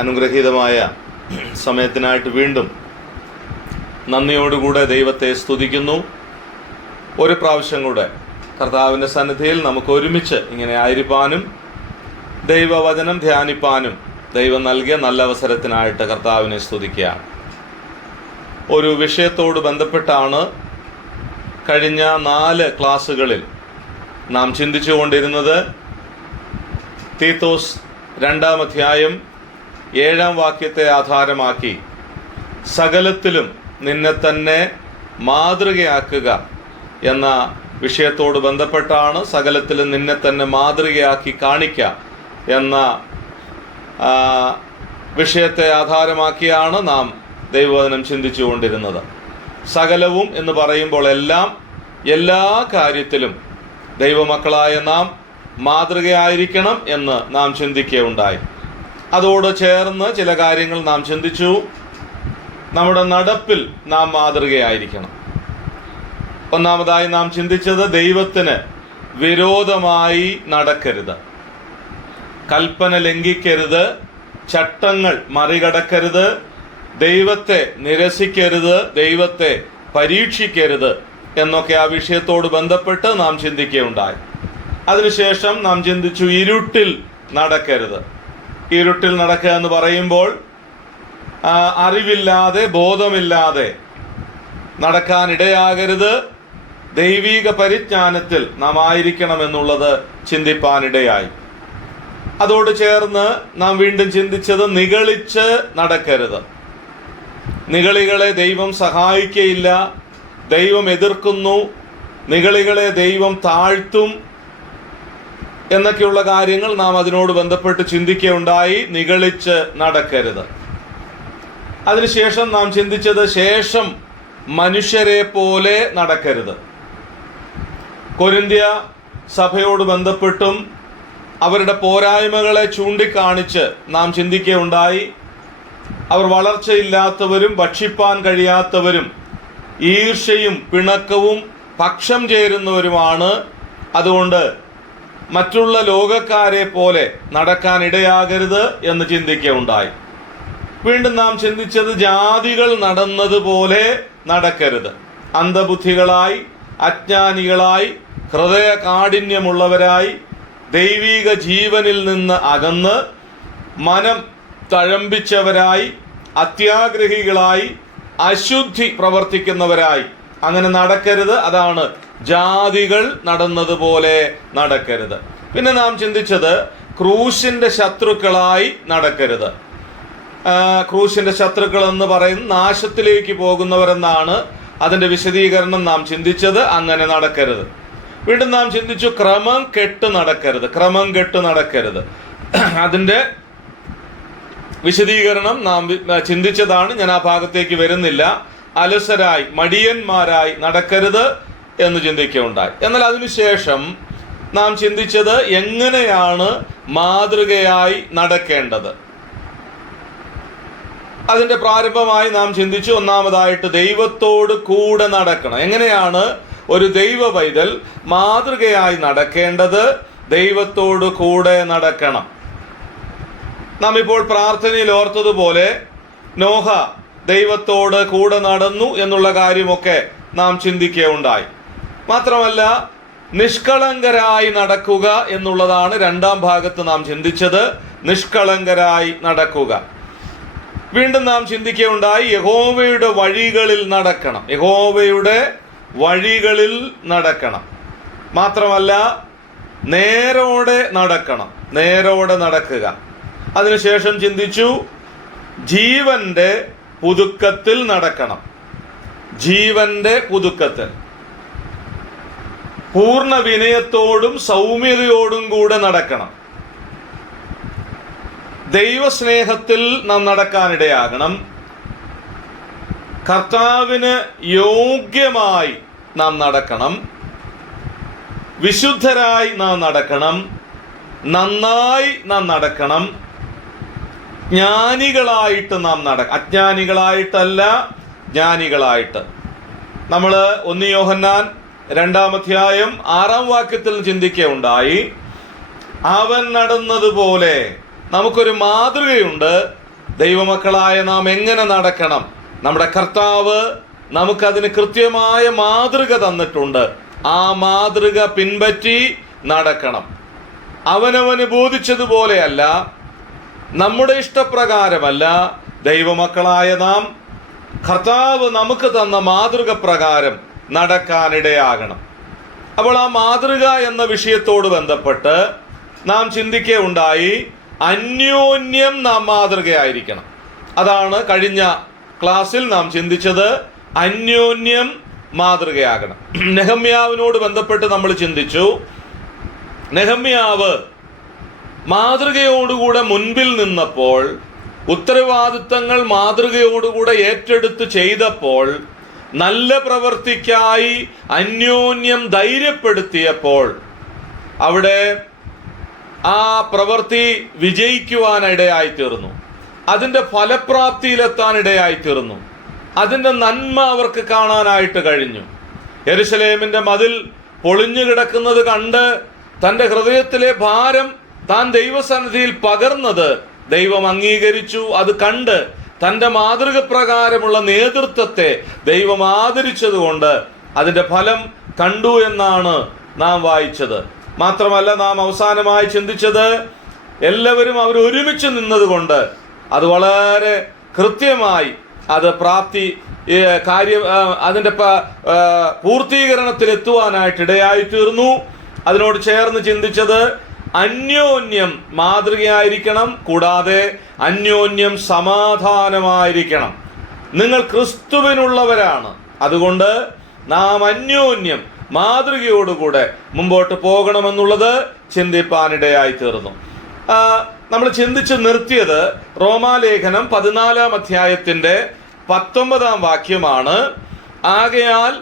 അനുഗ്രഹീതമായ സമയത്തിനായിട്ട് വീണ്ടും നന്ദിയോടുകൂടെ ദൈവത്തെ സ്തുതിക്കുന്നു. ഒരു പ്രാവശ്യം കൂടെ കർത്താവിൻ്റെ സന്നിധിയിൽ നമുക്ക് ഒരുമിച്ച് ഇങ്ങനെ ആയിരിക്കാനും ദൈവവചനം ധ്യാനിപ്പാനും ദൈവം നൽകിയ നല്ല അവസരത്തിനായിട്ട് കർത്താവിനെ സ്തുതിക്കുകയാണ്. ഒരു വിഷയത്തോട് ബന്ധപ്പെട്ടാണ് കഴിഞ്ഞ 4 ക്ലാസ്സുകളിൽ നാം ചിന്തിച്ചുകൊണ്ടിരുന്നത്. തീത്തോസ് 2-ാം അധ്യായം 7-ാം വാക്യത്തെ ആധാരമാക്കി സകലത്തിലും നിന്നെ തന്നെ മാതൃകയാക്കുക എന്ന വിഷയത്തോട് ബന്ധപ്പെട്ടാണ്. സകലത്തിലും നിന്നെ തന്നെ മാതൃകയാക്കി കാണിക്കുക എന്ന വിഷയത്തെ ആധാരമാക്കിയാണ് നാം ദൈവവചനം ചിന്തിച്ചുകൊണ്ടിരുന്നത്. സകലവും എന്ന് പറയുമ്പോൾ എല്ലാ കാര്യത്തിലും ദൈവമക്കളായ നാം മാതൃകയായിരിക്കണം എന്ന് നാം ചിന്തിക്കുകയുണ്ടായി. അതോട് ചേർന്ന് ചില കാര്യങ്ങൾ നാം ചിന്തിച്ചു. നമ്മുടെ നടപ്പിൽ നാം മാതൃകയായിരിക്കണം. ഒന്നാമതായി നാം ചിന്തിച്ചത് ദൈവത്തിന് വിരോധമായി നടക്കരുത്, കൽപ്പന ലംഘിക്കരുത്, ചട്ടങ്ങൾ മറികടക്കരുത്, ദൈവത്തെ നിരസിക്കരുത്, ദൈവത്തെ പരീക്ഷിക്കരുത് എന്നൊക്കെ ആ വിഷയത്തോട് ബന്ധപ്പെട്ട് നാം ചിന്തിക്കുകയുണ്ടായി. അതിനുശേഷം നാം ചിന്തിച്ചു ഇരുട്ടിൽ നടക്കരുത്. ഇരുട്ടിൽ നടക്കുക എന്ന് പറയുമ്പോൾ അറിവില്ലാതെ ബോധമില്ലാതെ നടക്കാനിടയാകരുത്, ദൈവിക പരിജ്ഞാനത്തിൽ നാം ആയിരിക്കണമെന്നുള്ളത് ചിന്തിപ്പാനിടയായി. അതോട് ചേർന്ന് നാം വീണ്ടും ചിന്തിച്ചത് നിഗളിച്ച് നടക്കരുത്. നിഗളികളെ ദൈവം സഹായിക്കയില്ല, ദൈവം എതിർക്കുന്നു, നിഗളികളെ ദൈവം താഴ്ത്തും എന്നൊക്കെയുള്ള കാര്യങ്ങൾ നാം അതിനോട് ബന്ധപ്പെട്ട് ചിന്തിക്കുകയുണ്ടായി. നിഗളിച്ച് നടക്കരുത്. അതിനുശേഷം നാം ചിന്തിച്ചത് ശേഷം മനുഷ്യരെ പോലെ നടക്കരുത്. കൊരിന്ത്യ സഭയോട് ബന്ധപ്പെട്ടും അവരുടെ പോരായ്മകളെ ചൂണ്ടിക്കാണിച്ച് നാം ചിന്തിക്കുകയുണ്ടായി. അവർ വളർച്ചയില്ലാത്തവരും ഭക്ഷിപ്പാൻ കഴിയാത്തവരും ഈർഷ്യയും പിണക്കവും പക്ഷം ചേരുന്നവരുമാണ്. അതുകൊണ്ട് മറ്റുള്ള ലോകക്കാരെ പോലെ നടക്കാൻ ഇടയാകരുത് എന്ന് ചിന്തിക്കുകയുണ്ടായി. വീണ്ടും നാം ചിന്തിച്ചത് ജാതികൾ നടന്നതുപോലെ നടക്കരുത്. അന്ധബുദ്ധികളായി, അജ്ഞാനികളായി, ഹൃദയ കാഠിന്യമുള്ളവരായി, ദൈവിക ജീവനിൽ നിന്ന് അകന്ന് മനം തഴമ്പിച്ചവരായി, അത്യാഗ്രഹികളായി, അശുദ്ധി പ്രവർത്തിക്കുന്നവരായി അങ്ങനെ നടക്കരുത്. അതാണ് ജാതികൾ നടന്നതുപോലെ നടക്കരുത്. പിന്നെ നാം ചിന്തിച്ചത് ക്രൂശിന്റെ ശത്രുക്കളായി നടക്കരുത്. ക്രൂശിന്റെ ശത്രുക്കൾ എന്ന് പറയുന്നത് നാശത്തിലേക്ക് പോകുന്നവരെന്നാണ് അതിന്റെ വിശദീകരണം നാം ചിന്തിച്ചത്. അങ്ങനെ നടക്കരുത്. വീണ്ടും നാം ചിന്തിച്ചു ക്രമം കെട്ട് നടക്കരുത്. അതിന്റെ വിശദീകരണം നാം ചിന്തിച്ചതാണ്. ഞാൻ ആ ഭാഗത്തേക്ക് വരുന്നില്ല. അലസരായി, മടിയന്മാരായി നടക്കരുത് എന്ന് ചിന്തിക്കുകയുണ്ടായി. എന്നാൽ അതിനുശേഷം നാം ചിന്തിച്ചത് എങ്ങനെയാണ് മാതൃകയായി നടക്കേണ്ടത്. അതിന്റെ പ്രാരംഭമായി നാം ചിന്തിച്ചു ഒന്നാമതായിട്ട് ദൈവത്തോട് കൂടെ നടക്കണം. എങ്ങനെയാണ് ഒരു ദൈവ പൈതൽ മാതൃകയായി നടക്കേണ്ടത്? ദൈവത്തോട് കൂടെ നടക്കണം. നാം ഇപ്പോൾ പ്രാർത്ഥനയിൽ ഓർത്തതുപോലെ നോഹ ദൈവത്തോട് കൂടെ നടന്നു എന്നുള്ള കാര്യമൊക്കെ നാം ചിന്തിക്കുകയുണ്ടായി. മാത്രമല്ല നിഷ്കളങ്കരായി നടക്കുക എന്നുള്ളതാണ് 2-ാം ഭാഗത്ത് നാം ചിന്തിച്ചത്. നിഷ്കളങ്കരായി നടക്കുക. വീണ്ടും നാം ചിന്തിക്കുകയുണ്ടായി യഹോവയുടെ വഴികളിൽ നടക്കണം. യഹോവയുടെ വഴികളിൽ നടക്കണം. മാത്രമല്ല നേരോടെ നടക്കുക. അതിനുശേഷം ചിന്തിച്ചു ജീവന്റെ പുതുക്കത്തിൽ നടക്കണം. ജീവന്റെ പുതുക്കത്തിൽ പൂർണ്ണ വിനയത്തോടും സൗമ്യതയോടും കൂടെ നടക്കണം. ദൈവസ്നേഹത്തിൽ നാം നടക്കാനിടയാകണം. കർത്താവിന് യോഗ്യമായി നാം നടക്കണം. വിശുദ്ധരായി നാം നടക്കണം. നന്നായി നാം നടക്കണം. ജ്ഞാനികളായിട്ട് നാം അജ്ഞാനികളായിട്ടല്ല, ജ്ഞാനികളായിട്ട്. നമ്മൾ 1 യോഹന്നാൻ 2-ാം അധ്യായം 6-ാം വാക്യത്തിൽ ചിന്തിക്കുകയുണ്ടായി. അവൻ നടന്നതുപോലെ നമുക്കൊരു മാതൃകയുണ്ട്. ദൈവമക്കളായ നാം എങ്ങനെ നടക്കണം? നമ്മുടെ കർത്താവ് നമുക്കതിന് കൃത്യമായ മാതൃക തന്നിട്ടുണ്ട്. ആ മാതൃക പിൻപറ്റി നടക്കണം. അവനവന് ബോധിച്ചതുപോലെയല്ല, നമ്മുടെ ഇഷ്ടപ്രകാരമല്ല, ദൈവമക്കളായ നാം കർത്താവ് നമുക്ക് തന്ന മാതൃക പ്രകാരം നടക്കാനിടയാകണം. അപ്പോൾ ആ മാതൃക എന്ന വിഷയത്തോട് ബന്ധപ്പെട്ട് നാം ചിന്തിക്കുകയുണ്ടായി, അന്യോന്യം നാം മാതൃകയായിരിക്കണം. അതാണ് കഴിഞ്ഞ ക്ലാസ്സിൽ നാം ചിന്തിച്ചത്, അന്യോന്യം മാതൃകയാകണം. നെഹമ്യാവിനോട് ബന്ധപ്പെട്ട് നമ്മൾ ചിന്തിച്ചു, നെഹമ്യാവ് മാതൃകയോടുകൂടെ മുൻപിൽ നിന്നപ്പോൾ, ഉത്തരവാദിത്തങ്ങൾ മാതൃകയോടുകൂടെ ഏറ്റെടുത്ത് ചെയ്തപ്പോൾ, നല്ല പ്രവൃത്തിക്കായി അന്യോന്യം ധൈര്യപ്പെടുത്തിയപ്പോൾ അവിടെ ആ പ്രവൃത്തി വിജയിക്കുവാനിടയായിത്തീർന്നു. അതിൻ്റെ ഫലപ്രാപ്തിയിലെത്താനിടയായിത്തീർന്നു. അതിൻ്റെ നന്മ അവർക്ക് കാണാനായിട്ട് കഴിഞ്ഞു. യെരുശലേമിൻ്റെ മതിൽ പൊളിഞ്ഞു കിടക്കുന്നത് കണ്ട് തൻ്റെ ഹൃദയത്തിലെ ഭാരം താൻ ദൈവസന്നിധിയിൽ പകർന്നത് ദൈവം അംഗീകരിച്ചു. അത് കണ്ട് തൻ്റെ മാതൃക പ്രകാരമുള്ള നേതൃത്വത്തെ ദൈവം ആദരിച്ചതുകൊണ്ട് അതിൻ്റെ ഫലം കണ്ടു എന്നാണ് നാം വായിച്ചത്. മാത്രമല്ല, നാം അവസാനമായി ചിന്തിച്ചത്, എല്ലാവരും അവർ ഒരുമിച്ച് നിന്നതുകൊണ്ട് അത് വളരെ കൃത്യമായി അത് അതിൻ്റെ പൂർത്തീകരണത്തിലെത്തുവാനായിട്ട് ഇടയായിത്തീർന്നു. അതിനോട് ചേർന്ന് ചിന്തിച്ചത്, അന്യോന്യം മാതൃകയായിരിക്കണം, കൂടാതെ അന്യോന്യം സമാധാനമായിരിക്കണം. നിങ്ങൾ ക്രിസ്തുവിനുള്ളവരാണ്, അതുകൊണ്ട് നാം അന്യോന്യം മാതൃകയോടുകൂടെ മുമ്പോട്ട് പോകണമെന്നുള്ളത് ചിന്തിപ്പാനിടയായി തീർന്നു. നമ്മൾ ചിന്തിച്ച് നിർത്തിയത് റോമാലേഖനം 14-ാം അധ്യായത്തിൻ്റെ 19-ാം വാക്യമാണ്. ആകയാൽ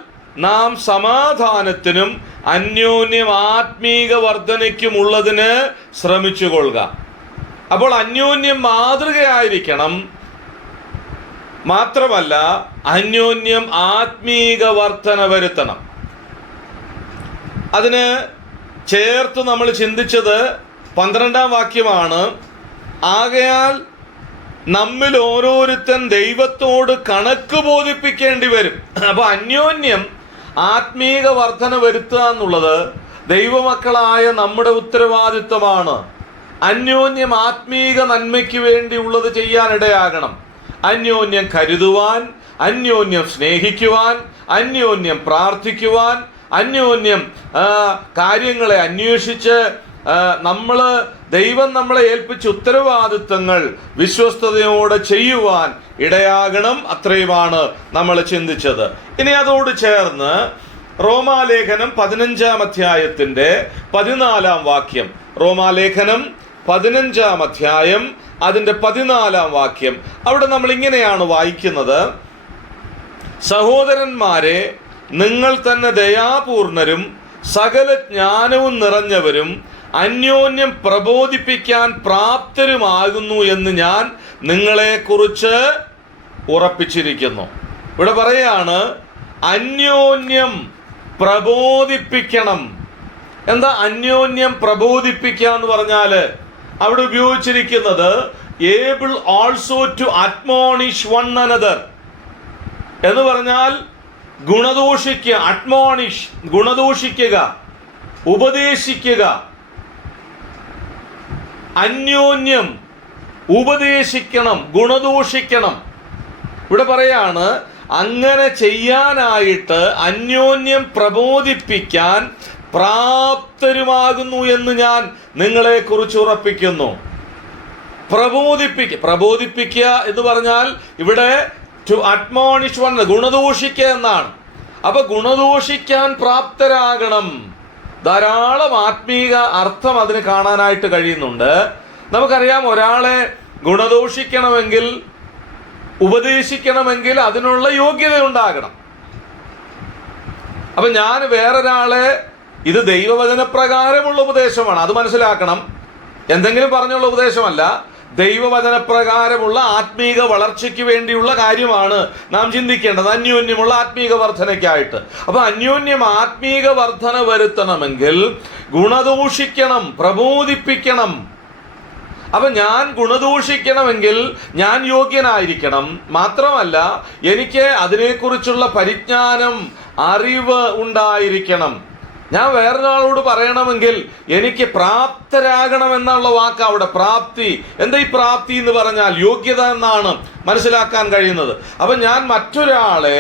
നാം സമാധാനത്തിനും അന്യോന്യം ആത്മീക വർധനയ്ക്കുമുള്ളതിന് ശ്രമിച്ചുകൊള്ളുക. അപ്പോൾ അന്യോന്യം മാതൃകയായിരിക്കണം, മാത്രമല്ല അന്യോന്യം ആത്മീക വർധന വരുത്തണം. അതിന് ചേർത്ത് നമ്മൾ ചിന്തിച്ചത് 12-ാം വാക്യമാണ്. ആകയാൽ നമ്മിൽ ഓരോരുത്തൻ ദൈവത്തോട് കണക്ക് ബോധിപ്പിക്കേണ്ടി വരും. അപ്പോൾ അന്യോന്യം ആത്മീക വർധന വരുത്തുക എന്നുള്ളത് ദൈവമക്കളായ നമ്മുടെ ഉത്തരവാദിത്വമാണ്. അന്യോന്യം ആത്മീക നന്മയ്ക്ക് വേണ്ടിയുള്ളത് ചെയ്യാനിടയാകണം. അന്യോന്യം കരുതുവാൻ, അന്യോന്യം സ്നേഹിക്കുവാൻ, അന്യോന്യം പ്രാർത്ഥിക്കുവാൻ, അന്യോന്യം കാര്യങ്ങളെ അന്വേഷിച്ച് ദൈവം നമ്മളെ ഏൽപ്പിച്ച ഉത്തരവാദിത്തങ്ങൾ വിശ്വസ്തയോടെ ചെയ്യുവാൻ ഇടയാകണം. അത്രയുമാണ് നമ്മൾ ചിന്തിച്ചത്. ഇനി അതോട് ചേർന്ന് റോമാലേഖനം 15-ാം അധ്യായത്തിൻ്റെ 14-ാം വാക്യം, റോമാലേഖനം 15-ാം അധ്യായം അതിൻ്റെ 14-ാം വാക്യം, അവിടെ നമ്മൾ ഇങ്ങനെയാണ് വായിക്കുന്നത്: സഹോദരന്മാരെ, നിങ്ങൾ തന്നെ ദയാപൂർണരും സകല ജ്ഞാനവും നിറഞ്ഞവരും അന്യോന്യം പ്രബോധിപ്പിക്കാൻ പ്രാപ്തരുമാകുന്നു എന്ന് ഞാൻ നിങ്ങളെക്കുറിച്ച് ഉറപ്പിച്ചിരിക്കുന്നു. ഇവിടെ പറയാണ്, അന്യോന്യം പ്രബോധിപ്പിക്കണം. എന്താ അന്യോന്യം പ്രബോധിപ്പിക്കുക എന്ന് പറഞ്ഞാൽ അവിടെ ഉപയോഗിച്ചിരിക്കുന്നത് able also to admonish one another എന്ന് പറഞ്ഞാൽ ഗുണദോഷിക്കുക, അഡ്മോണിഷ് ഗുണദോഷിക്കുക, ഉപദേശിക്കുക, അന്യോന്യം ഉപദേശിക്കണം, ഗുണദോഷിക്കണം. ഇവിടെ പറയാണ്, അങ്ങനെ ചെയ്യാനായിട്ട് അന്യോന്യം പ്രബോധിപ്പിക്കാൻ പ്രാപ്തരുമാകുന്നു എന്ന് ഞാൻ നിങ്ങളെ കുറിച്ച് ഉറപ്പിക്കുന്നു. പ്രബോധിപ്പിക്കുക എന്ന് പറഞ്ഞാൽ ഇവിടെ ടു അഡ്മോണിഷ് വൺ, ഗുണദോഷിക്കുക എന്നാണ്. അപ്പൊ ഗുണദോഷിക്കാൻ പ്രാപ്തരാകണം. ധാരാളം ആത്മീക അർത്ഥം അതിന് കാണാനായിട്ട് കഴിയുന്നുണ്ട്. നമുക്കറിയാം, ഒരാളെ ഗുണദോഷിക്കണമെങ്കിൽ, ഉപദേശിക്കണമെങ്കിൽ അതിനുള്ള യോഗ്യത ഉണ്ടാകണം. അപ്പൊ ഞാൻ വേറൊരാളെ, ഇത് ദൈവവചനപ്രകാരമുള്ള ഉപദേശമാണ്, അത് മനസ്സിലാക്കണം. എന്തെങ്കിലും പറഞ്ഞുള്ള ഉപദേശമല്ല, ദൈവവചനപ്രകാരമുള്ള ആത്മീക വളർച്ചയ്ക്ക് വേണ്ടിയുള്ള കാര്യമാണ് നാം ചിന്തിക്കേണ്ടത്, അന്യോന്യമുള്ള ആത്മീക വർധനയ്ക്കായിട്ട്. അപ്പൊ അന്യോന്യം ആത്മീക വർധന വരുത്തണമെങ്കിൽ ഗുണദോഷിക്കണം, പ്രബോധിപ്പിക്കണം. അപ്പൊ ഞാൻ ഗുണദൂഷിക്കണമെങ്കിൽ ഞാൻ യോഗ്യനായിരിക്കണം. മാത്രമല്ല എനിക്ക് അതിനെക്കുറിച്ചുള്ള പരിജ്ഞാനം, അറിവ് ഉണ്ടായിരിക്കണം. ഞാൻ വേറൊരാളോട് പറയണമെങ്കിൽ എനിക്ക് പ്രാപ്തരാകണം എന്നുള്ള വാക്ക് അവിടെ. പ്രാപ്തി, എന്താ ഈ പ്രാപ്തി എന്ന് പറഞ്ഞാൽ? യോഗ്യത എന്നാണ് മനസ്സിലാക്കാൻ കഴിയുന്നത്. അപ്പൊ ഞാൻ മറ്റൊരാളെ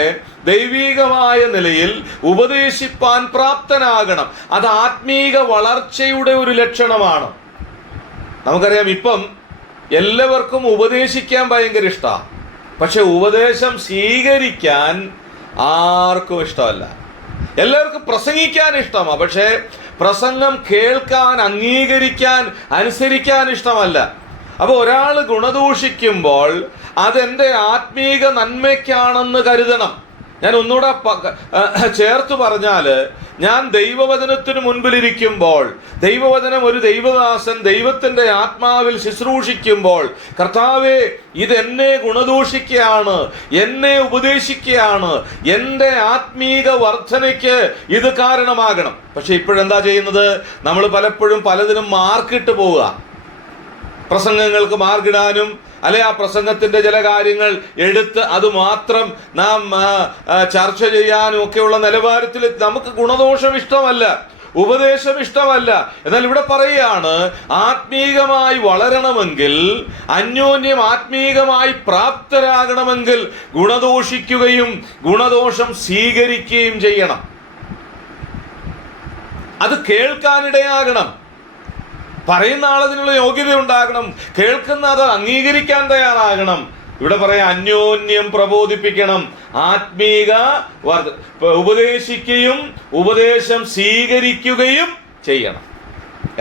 ദൈവീകമായ നിലയിൽ ഉപദേശിപ്പാൻ പ്രാപ്തനാകണം. അത് ആത്മീക വളർച്ചയുടെ ഒരു ലക്ഷണമാണ്. നമുക്കറിയാം, ഇപ്പം എല്ലാവർക്കും ഉപദേശിക്കാൻ ഭയങ്കര ഇഷ്ടമാണ്. പക്ഷെ ഉപദേശം സ്വീകരിക്കാൻ ആർക്കും ഇഷ്ടമല്ല. എല്ലാവർക്കും പ്രസംഗിക്കാൻ ഇഷ്ടമാണ്, പക്ഷേ പ്രസംഗം കേൾക്കാൻ, അംഗീകരിക്കാൻ, അനുസരിക്കാൻ ഇഷ്ടമല്ല. അപ്പോൾ ഒരാൾ ഗുണദൂഷിക്കുമ്പോൾ അതെൻ്റെ ആത്മീക നന്മയ്ക്കാണെന്ന് കരുതണം. ഞാൻ ഒന്നുകൂടെ ചേർത്ത് പറഞ്ഞാൽ, ഞാൻ ദൈവവചനത്തിന് മുൻപിലിരിക്കുമ്പോൾ, ദൈവവചനം ഒരു ദൈവദാസൻ ദൈവത്തിൻ്റെ ആത്മാവിൽ ശുശ്രൂഷിക്കുമ്പോൾ, കർത്താവേ ഇതെന്നെ ഗുണദൂഷിക്കുകയാണ്, എന്നെ ഉപദേശിക്കുകയാണ്, എൻ്റെ ആത്മീക വർധനയ്ക്ക് ഇത് കാരണമാകണം. പക്ഷെ ഇപ്പോഴെന്താ ചെയ്യുന്നത്? നമ്മൾ പലപ്പോഴും പലതിനും മാർക്കിട്ട് പോവുക. പ്രസംഗങ്ങൾക്ക് മാർക്കിടാനും, അല്ലെ ആ പ്രസംഗത്തിന്റെ ചില കാര്യങ്ങൾ എടുത്ത് അത് മാത്രം നാം ചർച്ച ചെയ്യാനും ഒക്കെയുള്ള നിലവാരത്തിൽ നമുക്ക് ഗുണദോഷം ഇഷ്ടമല്ല, ഉപദേശം ഇഷ്ടമല്ല. എന്നാൽ ഇവിടെ പറയുകയാണ്, ആത്മീകമായി വളരണമെങ്കിൽ, അന്യോന്യം ആത്മീകമായി പ്രാപ്തരാകണമെങ്കിൽ ഗുണദോഷിക്കുകയും ഗുണദോഷം സ്വീകരിക്കുകയും ചെയ്യണം. അത് കേൾക്കാനിടയാകണം. പറയുന്ന ആളതിനുള്ള യോഗ്യത ഉണ്ടാകണം. കേൾക്കുന്ന അത് അംഗീകരിക്കാൻ തയ്യാറാകണം. ഇവിടെ പറയാം, അന്യോന്യം പ്രബോധിപ്പിക്കണം, ആത്മീക ഉപദേശിക്കുകയും ഉപദേശം സ്വീകരിക്കുകയും ചെയ്യണം.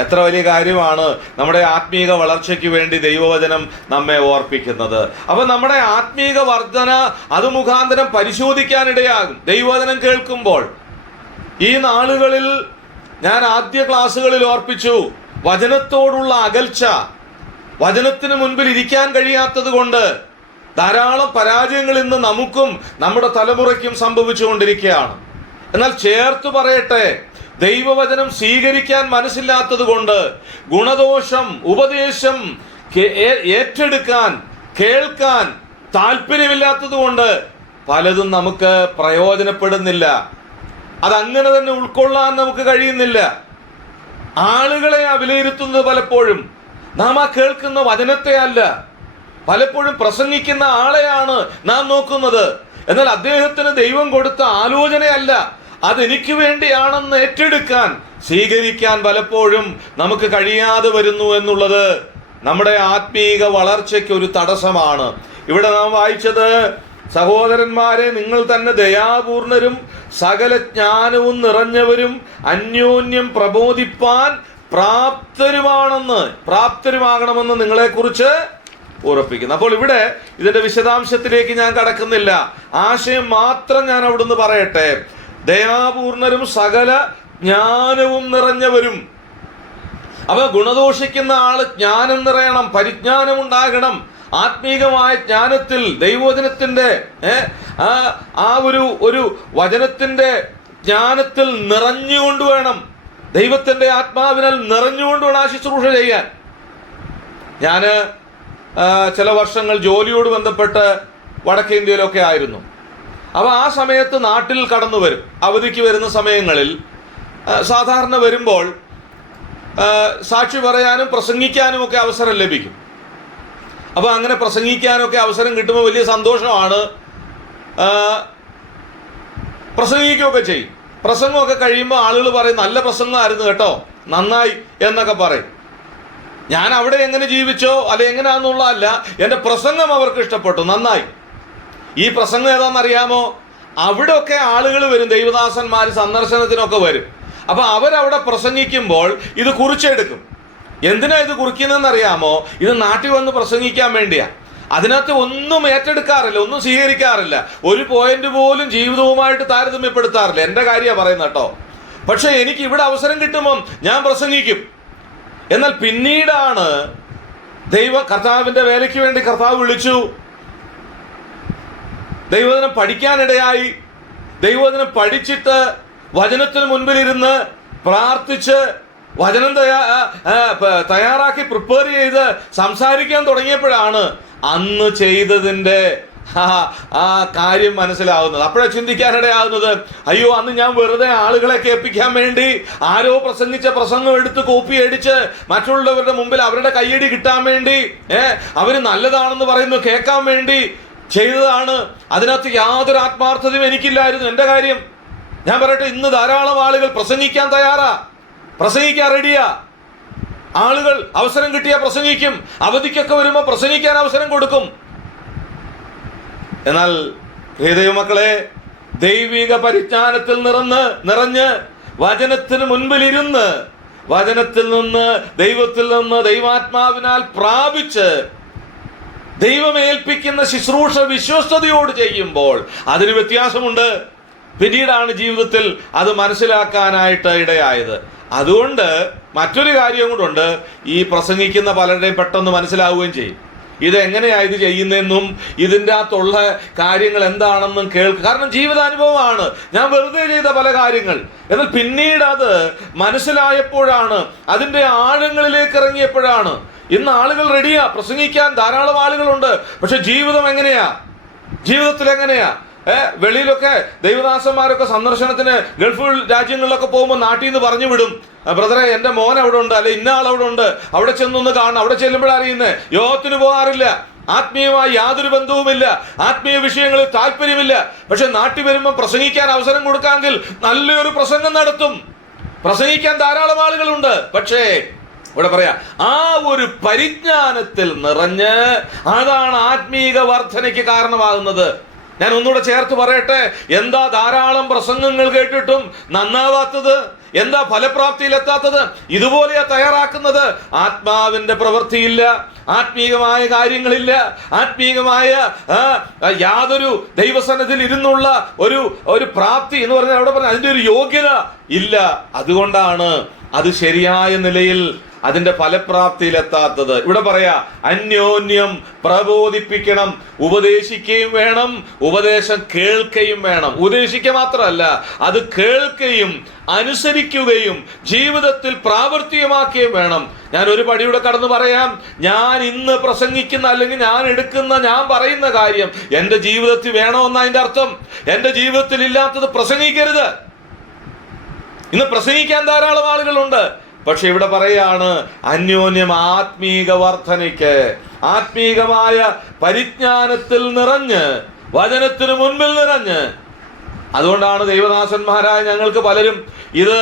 എത്ര വലിയ കാര്യമാണ് നമ്മുടെ ആത്മീക വളർച്ചയ്ക്ക് വേണ്ടി ദൈവവചനം നമ്മെ ഓർപ്പിക്കുന്നത്. അപ്പൊ നമ്മുടെ ആത്മീക വർധന അത് മുഖാന്തരം പരിശോധിക്കാനിടയാകും ദൈവവചനം കേൾക്കുമ്പോൾ. ഈ നാളുകളിൽ ഞാൻ ആദ്യ ക്ലാസ്സുകളിൽ ഓർപ്പിച്ചു, വചനത്തോടുള്ള അകൽച്ച, വചനത്തിന് മുൻപിൽ ഇരിക്കാൻ കഴിയാത്തത് കൊണ്ട് ധാരാളം പരാജയങ്ങൾ ഇന്ന് നമുക്കും നമ്മുടെ തലമുറയ്ക്കും സംഭവിച്ചുകൊണ്ടിരിക്കുകയാണ്. എന്നാൽ ചേർത്ത് പറയട്ടെ, ദൈവവചനം സ്വീകരിക്കാൻ മനസ്സില്ലാത്തത് കൊണ്ട്, ഗുണദോഷം, ഉപദേശം ഏറ്റെടുക്കാൻ, കേൾക്കാൻ താല്പര്യമില്ലാത്തത് കൊണ്ട് പലതും നമുക്ക് പ്രയോജനപ്പെടുന്നില്ല. അതങ്ങനെ തന്നെ ഉൾക്കൊള്ളാൻ നമുക്ക് കഴിയുന്നില്ല. ആളുകളെ വിലയിരുത്തുന്നത് പലപ്പോഴും നാം ആ കേൾക്കുന്ന വചനത്തെ അല്ല, പലപ്പോഴും പ്രസംഗിക്കുന്ന ആളെയാണ് നാം നോക്കുന്നത്. എന്നാൽ അദ്ദേഹത്തിന് ദൈവം കൊടുത്ത ആലോചനയല്ല, അതെനിക്ക് വേണ്ടിയാണെന്ന് ഏറ്റെടുക്കാൻ, സ്വീകരിക്കാൻ പലപ്പോഴും നമുക്ക് കഴിയാതെ വരുന്നു എന്നുള്ളത് നമ്മുടെ ആത്മീക വളർച്ചയ്ക്ക് ഒരു തടസ്സമാണ്. ഇവിടെ നാം വായിച്ചത്, സഹോദരന്മാരെ, നിങ്ങൾ തന്നെ ദയാപൂർണരും സകല ജ്ഞാനവും നിറഞ്ഞവരും അന്യോന്യം പ്രബോധിപ്പാൻ പ്രാപ്തരുമാകണമെന്ന് നിങ്ങളെക്കുറിച്ച് ഉറപ്പിക്കുന്നു. അപ്പോൾ ഇവിടെ ഇതിന്റെ വിശദാംശത്തിലേക്ക് ഞാൻ കടക്കുന്നില്ല, ആശയം മാത്രം ഞാൻ അവിടുന്ന് പറയട്ടെ. ദയാപൂർണരും സകല ജ്ഞാനവും നിറഞ്ഞവരും. അപ്പൊ ഗുണദോഷിക്കുന്ന ആള് ജ്ഞാനം നിറയണം, പരിജ്ഞാനം ഉണ്ടാകണം. ആത്മീകമായ ജ്ഞാനത്തിൽ, ദൈവവചനത്തിന്റെ ആ ഒരു വചനത്തിന്റെ ജ്ഞാനത്തിൽ നിറഞ്ഞുകൊണ്ട് വേണം, ദൈവത്തിന്റെ ആത്മാവിനാൽ നിറഞ്ഞുകൊണ്ട് വേണം ആ ശുശ്രൂഷ ചെയ്യാൻ. ഞാൻ ചില വർഷങ്ങൾ ജോലിയോട് ബന്ധപ്പെട്ട് വടക്കേ ഇന്ത്യയിലൊക്കെ ആയിരുന്നു. അപ്പോൾ ആ സമയത്ത് നാട്ടിൽ കടന്നു വരും, അവധിക്ക് വരുന്ന സമയങ്ങളിൽ സാധാരണ വരുമ്പോൾ സാക്ഷി പറയാനും പ്രസംഗിക്കാനും ഒക്കെ അവസരം ലഭിക്കും. അപ്പോൾ അങ്ങനെ പ്രസംഗിക്കാനൊക്കെ അവസരം കിട്ടുമ്പോൾ വലിയ സന്തോഷമാണ്. പ്രസംഗിക്കുകയൊക്കെ ചെയ്യും. പ്രസംഗമൊക്കെ കഴിയുമ്പോൾ ആളുകൾ പറയും, നല്ല പ്രസംഗമായിരുന്നു കേട്ടോ, നന്നായി എന്നൊക്കെ പറയും. ഞാൻ അവിടെ എങ്ങനെ ജീവിച്ചോ അല്ലെ എങ്ങനെയാണെന്നുള്ളതല്ല, എൻ്റെ പ്രസംഗം അവർക്ക് ഇഷ്ടപ്പെട്ടു, നന്നായി. ഈ പ്രസംഗം ഏതാണെന്നറിയാമോ? അവിടെയൊക്കെ ആളുകൾ വരും, ദൈവദാസന്മാർ സന്ദർശനത്തിനൊക്കെ വരും. അപ്പം അവരവിടെ പ്രസംഗിക്കുമ്പോൾ ഇത് കുറിച്ചെടുക്കും. എന്തിനാ ഇത് കുറിക്കുന്നതെന്ന് അറിയാമോ? ഇത് നാട്ടിൽ വന്ന് പ്രസംഗിക്കാൻ വേണ്ടിയാ. അതിനകത്ത് ഒന്നും ഏറ്റെടുക്കാറില്ല, ഒന്നും സ്വീകരിക്കാറില്ല, ഒരു പോയിന്റ് പോലും ജീവിതവുമായിട്ട് താരതമ്യപ്പെടുത്താറില്ല. എൻ്റെ കാര്യമാണ് പറയുന്നത് കേട്ടോ. പക്ഷെ എനിക്ക് ഇവിടെ അവസരം കിട്ടുമ്പം ഞാൻ പ്രസംഗിക്കും. എന്നാൽ പിന്നീടാണ് കർത്താവിൻ്റെ വേലയ്ക്ക് വേണ്ടി കർത്താവ് വിളിച്ചു, ദൈവവചനം പഠിക്കാനിടയായി. ദൈവവചനം പഠിച്ചിട്ട് വചനത്തിന് മുൻപിലിരുന്ന് പ്രാർത്ഥിച്ച് വചനം തയ്യാറാക്കി പ്രിപ്പയർ ചെയ്ത് സംസാരിക്കാൻ തുടങ്ങിയപ്പോഴാണ് അന്ന് ചെയ്തതിൻ്റെ ആ കാര്യം മനസ്സിലാവുന്നത്. അപ്പോഴേ ചിന്തിക്കാനിടയാകുന്നത്, അയ്യോ അന്ന് ഞാൻ വെറുതെ ആളുകളെ കേൾപ്പിക്കാൻ വേണ്ടി ആരോ പ്രസംഗിച്ച പ്രസംഗം എടുത്ത് കോപ്പി അടിച്ച് മറ്റുള്ളവരുടെ മുമ്പിൽ അവരുടെ കയ്യടി കിട്ടാൻ വേണ്ടി അവര് നല്ലതാണെന്ന് പറയുന്നു കേൾക്കാൻ വേണ്ടി ചെയ്തതാണ്. അതിനകത്ത് യാതൊരു ആത്മാർത്ഥതയും എനിക്കില്ലായിരുന്നു. എൻ്റെ കാര്യം ഞാൻ പറയട്ടെ, ഇന്ന് ധാരാളം ആളുകൾ പ്രസംഗിക്കാൻ തയ്യാറാ, പ്രസംഗിക്കാൻ റെഡിയാ. ആളുകൾ അവസരം കിട്ടിയാൽ പ്രസംഗിക്കും, അവധിക്കൊക്കെ വരുമ്പോൾ പ്രസംഗിക്കാൻ അവസരം കൊടുക്കും. എന്നാൽ ഹൃദയമക്കളെ, ദൈവിക പരിജ്ഞാനത്തിൽ നിറഞ്ഞ് വചനത്തിന് മുൻപിലിരുന്ന് വചനത്തിൽ നിന്ന് ദൈവത്തിൽ നിന്ന് ദൈവാത്മാവിനാൽ പ്രാപിച്ച് ദൈവമേൽപ്പിക്കുന്ന ശുശ്രൂഷ വിശ്വസ്തയോട് ചെയ്യുമ്പോൾ അതിന് വ്യത്യാസമുണ്ട്. പിന്നീടാണ് ജീവിതത്തിൽ അത് മനസ്സിലാക്കാനായിട്ട് ഇടയായത്. അതുകൊണ്ട് മറ്റൊരു കാര്യം കൊണ്ടുണ്ട്, ഈ പ്രസംഗിക്കുന്ന പലരുടെയും പെട്ടെന്ന് മനസ്സിലാവുകയും ചെയ്യും ഇതെങ്ങനെയാ ഇത് ചെയ്യുന്നതെന്നും ഇതിൻ്റെ അകത്തുള്ള കാര്യങ്ങൾ എന്താണെന്നും കേൾക്കുക. കാരണം ജീവിതാനുഭവമാണ്. ഞാൻ വെറുതെ ചെയ്ത പല കാര്യങ്ങൾ, എന്നാൽ പിന്നീട് അത് മനസ്സിലായപ്പോഴാണ്, അതിൻ്റെ ആഴങ്ങളിലേക്ക് ഇറങ്ങിയപ്പോഴാണ്. ഇന്ന് ആളുകൾ റെഡിയാ, പ്രസംഗിക്കാൻ ധാരാളം ആളുകളുണ്ട്. പക്ഷെ ജീവിതം എങ്ങനെയാ? ജീവിതത്തിൽ എങ്ങനെയാ? വെളിയിലൊക്കെ ദൈവദാസന്മാരൊക്കെ സന്ദർശനത്തിന് ഗൾഫ് രാജ്യങ്ങളിലൊക്കെ പോകുമ്പോൾ നാട്ടിൽ നിന്ന് പറഞ്ഞു വിടും, ബ്രദറെ എൻ്റെ മോൻ അവിടെ ഉണ്ട്, അല്ലെ ഇന്ന ആൾ അവിടെ ഉണ്ട്, അവിടെ ചെന്നൊന്ന് കാണണം. അവിടെ ചെല്ലുമ്പോഴറിയുന്നത് യോഗത്തിന് പോകാറില്ല, ആത്മീയമായി യാതൊരു ബന്ധവുമില്ല, ആത്മീയ വിഷയങ്ങളിൽ താല്പര്യമില്ല. പക്ഷെ നാട്ടിൽ വരുമ്പോൾ പ്രസംഗിക്കാൻ അവസരം കൊടുക്കാമെങ്കിൽ നല്ലൊരു പ്രസംഗം നടത്തും. പ്രസംഗിക്കാൻ ധാരാളം ആളുകളുണ്ട്. പക്ഷേ ഇവിടെ പറയാ, ആ ഒരു പരിജ്ഞാനത്തിൽ നിറഞ്ഞ് അതാണ് ആത്മീക വർധനയ്ക്ക് കാരണമാകുന്നത്. ഞാൻ ഒന്നുകൂടെ ചേർത്ത് പറയട്ടെ, എന്താ ധാരാളം പ്രസംഗങ്ങൾ കേട്ടിട്ടും നന്നാവാത്തത്? എന്താ ഫലപ്രാപ്തിയിലെത്താത്തത്? ഇതുപോലെയാ തയ്യാറാക്കുന്നത്. ആത്മാവിന്റെ പ്രവൃത്തിയില്ല, ആത്മീകമായ കാര്യങ്ങളില്ല, ആത്മീകമായ യാതൊരു ദൈവസന്നിധിയിൽ ഇരുന്നുള്ള ഒരു പ്രാപ്തി എന്ന് പറഞ്ഞാൽ അവിടെ പറഞ്ഞ അതിന്റെ ഒരു യോഗ്യത ഇല്ല. അതുകൊണ്ടാണ് അത് ശരിയായ നിലയിൽ അതിന്റെ ഫലപ്രാപ്തിയിലെത്താത്തത്. ഇവിടെ പറയാ, അന്യോന്യം പ്രബോധിപ്പിക്കണം, ഉപദേശിക്കുകയും വേണം, ഉപദേശം കേൾക്കുകയും വേണം. ഉപദേശിക്കുക മാത്രമല്ല, അത് കേൾക്കുകയും അനുസരിക്കുകയും ജീവിതത്തിൽ പ്രാവർത്തികമാക്കുകയും വേണം. ഞാൻ ഒരു പടിയുടെ കടന്നു പറയാം, ഞാൻ ഇന്ന് പ്രസംഗിക്കുന്ന അല്ലെങ്കിൽ ഞാൻ പറയുന്ന കാര്യം എൻ്റെ ജീവിതത്തിൽ വേണമെന്ന അതിൻ്റെ അർത്ഥം. എൻ്റെ ജീവിതത്തിൽ ഇല്ലാത്തത് പ്രസംഗിക്കരുത്. ഇന്ന് പ്രസംഗിക്കാൻ ധാരാളം ആളുകളുണ്ട്. പക്ഷെ ഇവിടെ പറയാണ്, അന്യോന്യം ആത്മീക വർധനയ്ക്ക്, ആത്മീകമായ പരിജ്ഞാനത്തിൽ നിറഞ്ഞ് വചനത്തിന് മുൻപിൽ നിറഞ്ഞ്. അതുകൊണ്ടാണ് ദൈവദാസന്മാരായ ഞങ്ങൾക്ക് പലരും ഇത്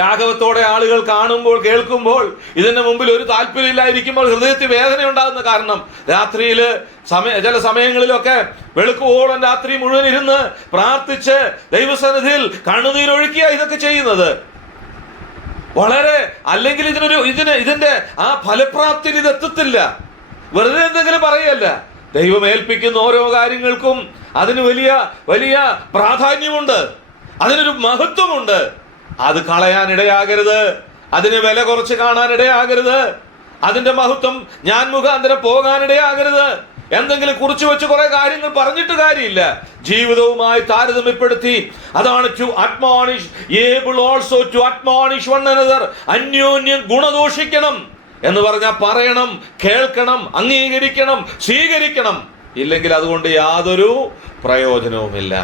ലാഘവത്തോടെ ആളുകൾ കാണുമ്പോൾ കേൾക്കുമ്പോൾ ഇതിന്റെ മുമ്പിൽ ഒരു താല്പര്യമില്ലായിരിക്കുമ്പോൾ ഹൃദയത്തിൽ വേദന ഉണ്ടാകുന്ന കാരണം, രാത്രിയിൽ ചില സമയങ്ങളിലൊക്കെ വെളുക്കുവോളം രാത്രി മുഴുവൻ ഇരുന്ന് പ്രാർത്ഥിച്ച് ദൈവസന്നിധിയിൽ കണ്ണുനീരൊഴുക്കിയ ഇതൊക്കെ ചെയ്യുന്നത്. വളരെ അല്ലെങ്കിൽ ഇതിന്റെ ആ ഫലപ്രാപ്തിയിൽ ഇത് എത്തത്തില്ല. വെറുതെ എന്തെങ്കിലും പറയല്ല. ദൈവം ഏൽപ്പിക്കുന്ന ഓരോ കാര്യങ്ങൾക്കും അതിന് വലിയ വലിയ പ്രാധാന്യമുണ്ട്, അതിനൊരു മഹത്വമുണ്ട്. അത് കളയാനിടയാകരുത്, അതിന് വില കുറച്ച് കാണാനിടയാകരുത്, അതിന്റെ മഹത്വം ഞാൻ മുഖാന്തരം പോകാനിടയാകരുത്. എന്തെങ്കിലും കുറിച്ചു വെച്ച് കുറെ കാര്യങ്ങൾ പറഞ്ഞിട്ട് കാര്യമില്ല. ജീവിതവുമായി താരതമ്യപ്പെടുത്തി, അതാണ് to admonish, able also to admonish one another. അന്യോന്യം ഗുണദോഷിക്കണം എന്ന് പറഞ്ഞാൽ പറയണം, കേൾക്കണം, അംഗീകരിക്കണം, സ്വീകരിക്കണം. ഇല്ലെങ്കിൽ അതുകൊണ്ട് യാതൊരു പ്രയോജനവുമില്ല.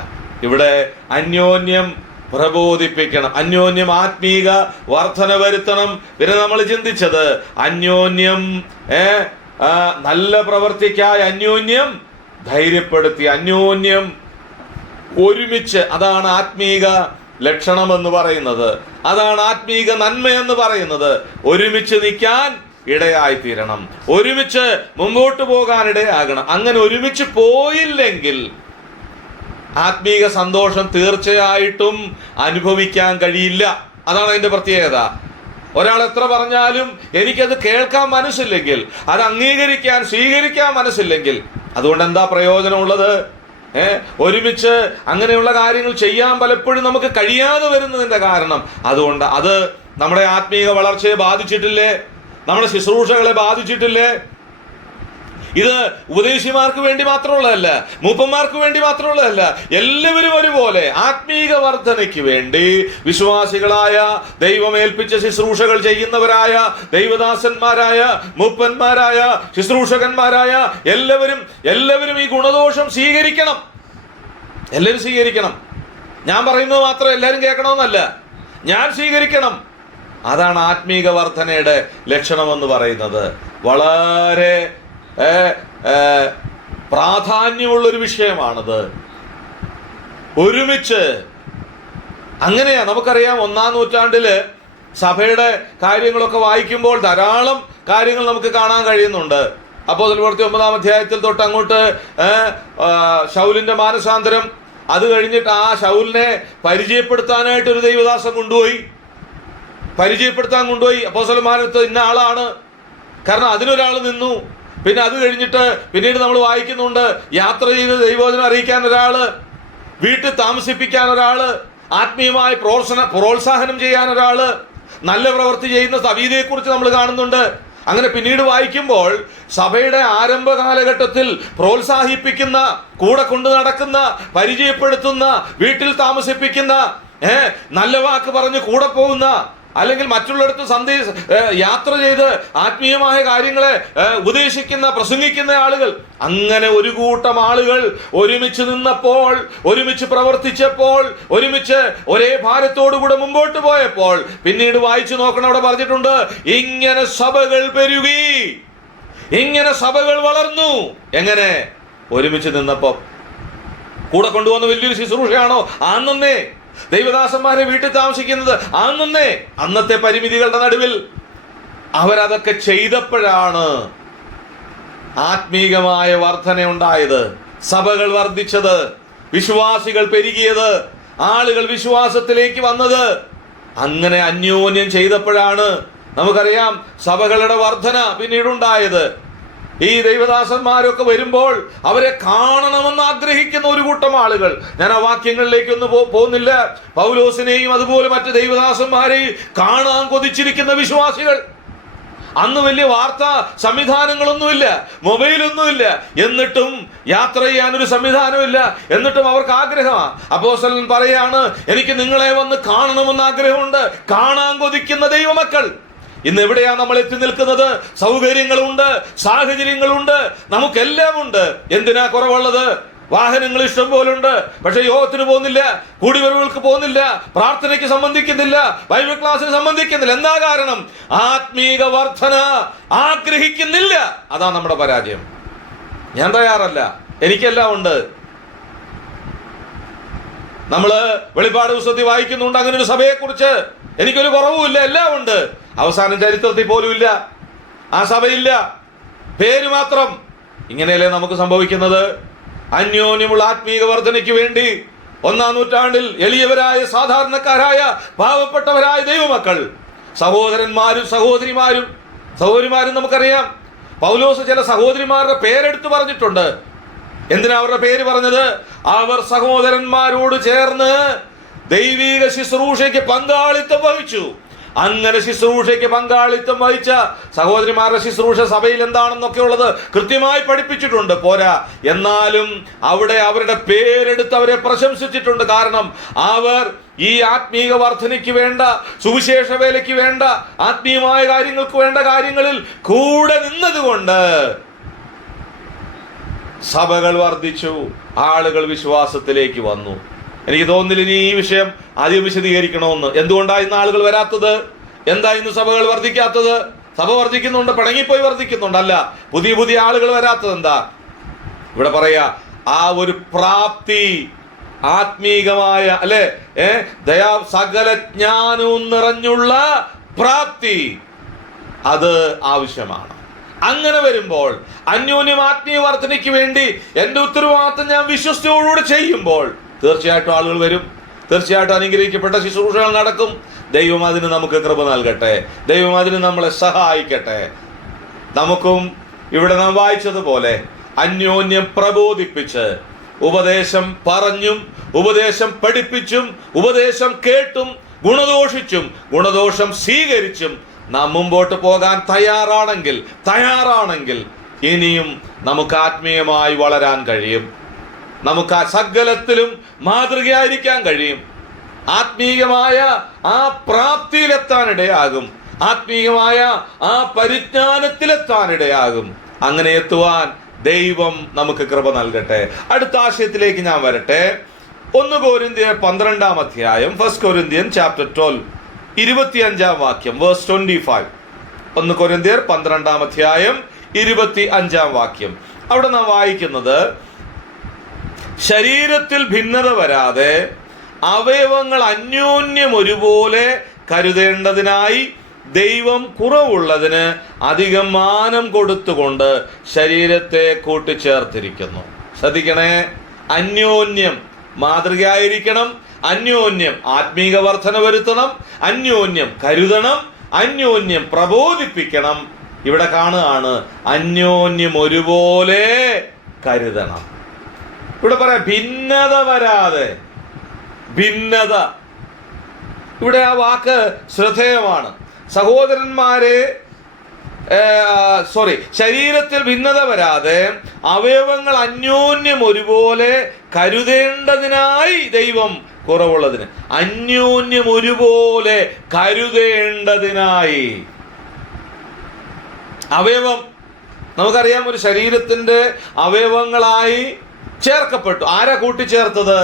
ഇവിടെ അന്യോന്യം പ്രബോധിപ്പിക്കണം, അന്യോന്യം ആത്മീക വർധന വരുത്തണം. പിന്നെ നമ്മൾ ചിന്തിച്ചത് അന്യോന്യം നല്ല പ്രവർത്തിക്കായി അന്യോന്യം ധൈര്യപ്പെടുത്തി, അന്യോന്യം ഒരുമിച്ച്. അതാണ് ആത്മീക ലക്ഷണം എന്ന് പറയുന്നത്, അതാണ് ആത്മീക നന്മ എന്ന് പറയുന്നത്. ഒരുമിച്ച് നിൽക്കാൻ ഇടയായിത്തീരണം, ഒരുമിച്ച് മുമ്പോട്ട് പോകാൻ ഇടയാകണം. അങ്ങനെ ഒരുമിച്ച് പോയില്ലെങ്കിൽ ആത്മീക സന്തോഷം തീർച്ചയായിട്ടും അനുഭവിക്കാൻ കഴിയില്ല. അതാണ് അതിന്റെ പ്രത്യേകത. ഒരാൾ എത്ര പറഞ്ഞാലും എനിക്കത് കേൾക്കാൻ മനസ്സില്ലെങ്കിൽ, അത് അംഗീകരിക്കാൻ സ്വീകരിക്കാൻ മനസ്സില്ലെങ്കിൽ, അതുകൊണ്ട് എന്താ പ്രയോജനമുള്ളത്? ഒരുമിച്ച് അങ്ങനെയുള്ള കാര്യങ്ങൾ ചെയ്യാൻ പലപ്പോഴും നമുക്ക് കഴിയാതെ വരുന്നതിന്റെ കാരണം അതുകൊണ്ട് അത് നമ്മുടെ ആത്മീക വളർച്ചയെ ബാധിച്ചിട്ടില്ലേ? നമ്മുടെ ശുശ്രൂഷകളെ ബാധിച്ചിട്ടില്ലേ? ഇത് ഉപദേശിമാർക്ക് വേണ്ടി മാത്രമുള്ളതല്ല, മൂപ്പന്മാർക്ക് വേണ്ടി മാത്രമുള്ളതല്ല. എല്ലാവരും ഒരുപോലെ ആത്മീക വർധനയ്ക്ക് വേണ്ടി വിശ്വാസികളായ, ദൈവമേൽപ്പിച്ച ശുശ്രൂഷകൾ ചെയ്യുന്നവരായ ദൈവദാസന്മാരായ, മൂപ്പന്മാരായ, ശുശ്രൂഷകന്മാരായ എല്ലാവരും ഈ ഗുണദോഷം സ്വീകരിക്കണം. എല്ലാവരും സ്വീകരിക്കണം. ഞാൻ പറയുന്നത് മാത്രം എല്ലാവരും കേൾക്കണമെന്നല്ല, ഞാൻ സ്വീകരിക്കണം. അതാണ് ആത്മീക വർധനയുടെ ലക്ഷണമെന്ന് പറയുന്നത്. വളരെ പ്രാധാന്യമുള്ളൊരു വിഷയമാണത്. ഒരുമിച്ച് അങ്ങനെയാ. നമുക്കറിയാം, 1-ാം നൂറ്റാണ്ടില് സഭയുടെ കാര്യങ്ങളൊക്കെ വായിക്കുമ്പോൾ ധാരാളം കാര്യങ്ങൾ നമുക്ക് കാണാൻ കഴിയുന്നുണ്ട്. അപ്പോസ്തലപ്രവൃത്തി 9-ാം അധ്യായത്തിൽ തൊട്ട് അങ്ങോട്ട് ശൗലിന്റെ മാനസാന്തരം, അത് കഴിഞ്ഞിട്ട് ആ ശൗലിനെ പരിചയപ്പെടുത്താനായിട്ട് ഒരു ദൈവദാസൻ പരിചയപ്പെടുത്താൻ കൊണ്ടുപോയി. അപ്പോസ്തലന്മാരടുത്ത് ഇന്ന ആളാണ്, കാരണം അതിനൊരാൾ നിന്നു. പിന്നെ അത് കഴിഞ്ഞിട്ട് പിന്നീട് നമ്മൾ വായിക്കുന്നുണ്ട്, യാത്ര ചെയ്ത് ദൈവവചനം അറിയിക്കാൻ ഒരാള്, വീട്ടിൽ താമസിപ്പിക്കാൻ ഒരാള്, ആത്മീയമായി പ്രോത്സാഹനം ചെയ്യാൻ ഒരാള്, നല്ല പ്രവൃത്തി ചെയ്യുന്ന സഭീതയെക്കുറിച്ച് നമ്മൾ കാണുന്നുണ്ട്. അങ്ങനെ പിന്നീട് വായിക്കുമ്പോൾ സഭയുടെ ആരംഭ കാലഘട്ടത്തിൽ പ്രോത്സാഹിപ്പിക്കുന്ന, കൂടെ കൊണ്ടു നടക്കുന്ന, പരിചയപ്പെടുത്തുന്ന, വീട്ടിൽ താമസിപ്പിക്കുന്ന, നല്ല വാക്ക് പറഞ്ഞ് കൂടെ പോകുന്ന, അല്ലെങ്കിൽ മറ്റുള്ളിടത്ത് യാത്ര ചെയ്ത് ആത്മീയമായ കാര്യങ്ങളെ ഉപദേശിക്കുന്ന, പ്രസംഗിക്കുന്ന ആളുകൾ, അങ്ങനെ ഒരു കൂട്ടം ആളുകൾ ഒരുമിച്ച് നിന്നപ്പോൾ, ഒരുമിച്ച് പ്രവർത്തിച്ചപ്പോൾ, ഒരുമിച്ച് ഒരേ ഭാരത്തോടുകൂടെ മുമ്പോട്ട് പോയപ്പോൾ പിന്നീട് വായിച്ചു നോക്കണം, അവിടെ പറഞ്ഞിട്ടുണ്ട്, ഇങ്ങനെ സഭകൾ പെരുകി, ഇങ്ങനെ സഭകൾ വളർന്നു. എങ്ങനെ? ഒരുമിച്ച് നിന്നപ്പോ. കൂടെ കൊണ്ടുവന്ന വലിയൊരു ശുശ്രൂഷയാണോ? ആന്നേ. ദൈവദാസന്മാരെ വീട്ടിൽ താമസിക്കുന്നത് ആന്നേ. അന്നത്തെ പരിമിതികളുടെ നടുവിൽ അവരതൊക്കെ ചെയ്തപ്പോഴാണ് ആത്മീകമായ വർധന ഉണ്ടായത്, സഭകൾ വർദ്ധിച്ചത്, വിശ്വാസികൾ പെരുകിയത്, ആളുകൾ വിശ്വാസത്തിലേക്ക് വന്നത്. അങ്ങനെ അന്യോന്യം ചെയ്തപ്പോഴാണ് നമുക്കറിയാം സഭകളുടെ വർധന പിന്നീടുണ്ടായത്. ഈ ദൈവദാസന്മാരൊക്കെ വരുമ്പോൾ അവരെ കാണണമെന്ന് ആഗ്രഹിക്കുന്ന ഒരു കൂട്ടം ആളുകൾ. ഞാൻ ആ വാക്യങ്ങളിലേക്കൊന്നും പോകുന്നില്ല. പൗലോസിനെയും അതുപോലെ മറ്റ് ദൈവദാസന്മാരെയും കാണാൻ കൊതിച്ചിരിക്കുന്ന വിശ്വാസികൾ. അന്ന് വലിയ വാർത്താ സംവിധാനങ്ങളൊന്നുമില്ല, മൊബൈലൊന്നുമില്ല, എന്നിട്ടും യാത്ര ചെയ്യാനൊരു സംവിധാനമില്ല, എന്നിട്ടും അവർക്ക് ആഗ്രഹമാണ്. അപ്പോസ്തലൻ പറയാണ്, എനിക്ക് നിങ്ങളെ വന്ന് കാണണമെന്ന് ആഗ്രഹമുണ്ട്. കാണാൻ കൊതിക്കുന്ന ദൈവമക്കൾ. ഇന്ന് എവിടെയാ നമ്മൾ എത്തി നിൽക്കുന്നത്? സൗകര്യങ്ങളുണ്ട്, സാഹചര്യങ്ങളുണ്ട്, നമുക്കെല്ലാം ഉണ്ട്. എന്തിനാ കുറവുള്ളത്? വാഹനങ്ങൾ ഇഷ്ടം പോലുണ്ട്, പക്ഷെ യോഗത്തിന് പോകുന്നില്ല, കൂടിവരവുകൾക്ക് പോകുന്നില്ല, പ്രാർത്ഥനയ്ക്ക് സംബന്ധിക്കുന്നില്ല, ബൈബിൾ ക്ലാസ്സിന് സംബന്ധിക്കുന്നില്ല. എന്താ കാരണം? ആത്മീക വർധന ആഗ്രഹിക്കുന്നില്ല. അതാ നമ്മുടെ പരാജയം. ഞാൻ തയ്യാറല്ല, എനിക്കെല്ലാം ഉണ്ട്. നമ്മള് വെളിപ്പാട് പുസ്തകത്തിൽ വായിക്കുന്നുണ്ട് അങ്ങനെ ഒരു സഭയെക്കുറിച്ച്. എനിക്കൊരു കുറവുമില്ല, എല്ലാം ഉണ്ട്. അവസാനം ചരിത്രത്തിൽ പോലും ഇല്ല, ആ സഭയില്ല, പേര് മാത്രം. ഇങ്ങനെയല്ലേ നമുക്ക് സംഭവിക്കുന്നത്? അന്യോന്യമുള്ള ആത്മീക വർധനയ്ക്ക് വേണ്ടി 1-ാം നൂറ്റാണ്ടിൽ എളിയവരായ, സാധാരണക്കാരായ, പാവപ്പെട്ടവരായ ദൈവമക്കൾ, സഹോദരന്മാരും സഹോദരിമാരും നമുക്കറിയാം. പൗലോസ് ചില സഹോദരിമാരുടെ പേരെടുത്ത് പറഞ്ഞിട്ടുണ്ട്. എന്തിനാ അവരുടെ പേര് പറഞ്ഞത്? അവർ സഹോദരന്മാരോട് ചേർന്ന് ദൈവിക ശുശ്രൂഷയ്ക്ക് പങ്കാളിത്തം വഹിച്ചു. അങ്ങനെ ശുശ്രൂഷയ്ക്ക് പങ്കാളിത്തം വഹിച്ച സഹോദരിമാരുടെ ശുശ്രൂഷ സഭയിൽ എന്താണെന്നൊക്കെ ഉള്ളത് കൃത്യമായി പഠിപ്പിച്ചിട്ടുണ്ട്. പോരാ, എന്നാലും അവിടെ അവരുടെ പേരെടുത്ത് അവരെ പ്രശംസിച്ചിട്ടുണ്ട്. കാരണം അവർ ഈ ആത്മീക വർധനയ്ക്ക് വേണ്ട, സുവിശേഷ വേലയ്ക്ക് വേണ്ട, ആത്മീയമായ കാര്യങ്ങൾക്ക് വേണ്ട കാര്യങ്ങളിൽ കൂടെ നിന്നതുകൊണ്ട് സഭകൾ വർദ്ധിച്ചു, ആളുകൾ വിശ്വാസത്തിലേക്ക് വന്നു. എനിക്ക് തോന്നുന്നില്ല ഇനി ഈ വിഷയം ആദ്യം വിശദീകരിക്കണമെന്ന്. എന്തുകൊണ്ടാണ് ഇന്ന് ആളുകൾ വരാത്തത്? എന്താ ഇന്ന് സഭകൾ വർദ്ധിക്കാത്തത്? സഭ വർദ്ധിക്കുന്നുണ്ട്, പിണങ്ങിപ്പോയി വർദ്ധിക്കുന്നുണ്ട്. അല്ല, പുതിയ ആളുകൾ വരാത്തത് എന്താ? ഇവിടെ പറയാ, ആ ഒരു പ്രാപ്തി, ആത്മീകമായ, അല്ലെ, ദയാ സകല ജ്ഞാനവും നിറഞ്ഞുള്ള പ്രാപ്തി, അത് ആവശ്യമാണ്. അങ്ങനെ വരുമ്പോൾ, അന്യോന്യം ആത്മീയ വർധനയ്ക്ക് വേണ്ടി എന്റെ ഉത്തരവാദിത്തം ഞാൻ വിശ്വസ്തയോടുകൂടി ചെയ്യുമ്പോൾ തീർച്ചയായിട്ടും ആളുകൾ വരും. തീർച്ചയായിട്ടും അനുഗ്രഹിക്കപ്പെട്ട ശുശ്രൂഷകൾ നടക്കും. ദൈവം അതിന് നമുക്ക് കൃപ നൽകട്ടെ. ദൈവം അതിന് നമ്മളെ സഹായിക്കട്ടെ. നമുക്കും ഇവിടെ നാം വായിച്ചതുപോലെ അന്യോന്യം പ്രബോധിപ്പിച്ച്, ഉപദേശം പറഞ്ഞും, ഉപദേശം പഠിപ്പിച്ചും, ഉപദേശം കേട്ടും, ഗുണദോഷിച്ചും, ഗുണദോഷം സ്വീകരിച്ചും നാം മുമ്പോട്ട് പോകാൻ തയ്യാറാണെങ്കിൽ ഇനിയും നമുക്ക് ആത്മീയമായി വളരാൻ കഴിയും. നമുക്ക് ആ സകലത്തിലും മാതൃകയായിരിക്കാൻ കഴിയും. ആത്മീയമായ ആ പ്രാപ്തിയിലെത്താനിടയാകും. ആത്മീയമായ ആ പരിജ്ഞാനത്തിലെത്താനിടയാകും. അങ്ങനെ എത്തുവാൻ ദൈവം നമുക്ക് കൃപ നൽകട്ടെ. അടുത്ത ആശയത്തിലേക്ക് ഞാൻ വരട്ടെ. 1 കൊരിന്ത്യർ 12 അധ്യായം, 1 Corinthians chapter 12 25 വാക്യം, verse 25. 1 കൊരിന്ത്യർ 12 അധ്യായം 25 വാക്യം. അവിടെ നാം വായിക്കുന്നത്, ശരീരത്തിൽ ഭിന്നത വരാതെ അവയവങ്ങൾ അന്യോന്യം ഒരുപോലെ കരുതേണ്ടതിനായി ദൈവം കുറവുള്ളതിന് അധികം മാനം കൊടുത്തുകൊണ്ട് ശരീരത്തെ കൂട്ടിച്ചേർത്തിരിക്കുന്നു. ശ്രദ്ധിക്കണേ, അന്യോന്യം മാതൃകയായിരിക്കണം, അന്യോന്യം ആത്മീക വർധന വരുത്തണം, അന്യോന്യം കരുതണം, അന്യോന്യം പ്രബോധിപ്പിക്കണം. ഇവിടെ കാണുകയാണ് അന്യോന്യം ഒരുപോലെ കരുതണം. ഇവിടെ പറയാം ഭിന്നത വരാതെ. ഭിന്നത, ഇവിടെ ആ വാക്ക് ശ്രദ്ധേയമാണ്. സഹോദരന്മാരെ, ശരീരത്തിൽ ഭിന്നത വരാതെ അവയവങ്ങൾ അന്യോന്യം ഒരുപോലെ കരുതേണ്ടതിനായി ദൈവം കുറവുള്ളതിന്. അന്യോന്യം ഒരുപോലെ കരുതേണ്ടതിനായി. അവയവം നമുക്കറിയാം, ഒരു ശരീരത്തിന്റെ അവയവങ്ങളായി ചേർക്കപ്പെട്ടു. ആരാ കൂട്ടിച്ചേർത്തത്?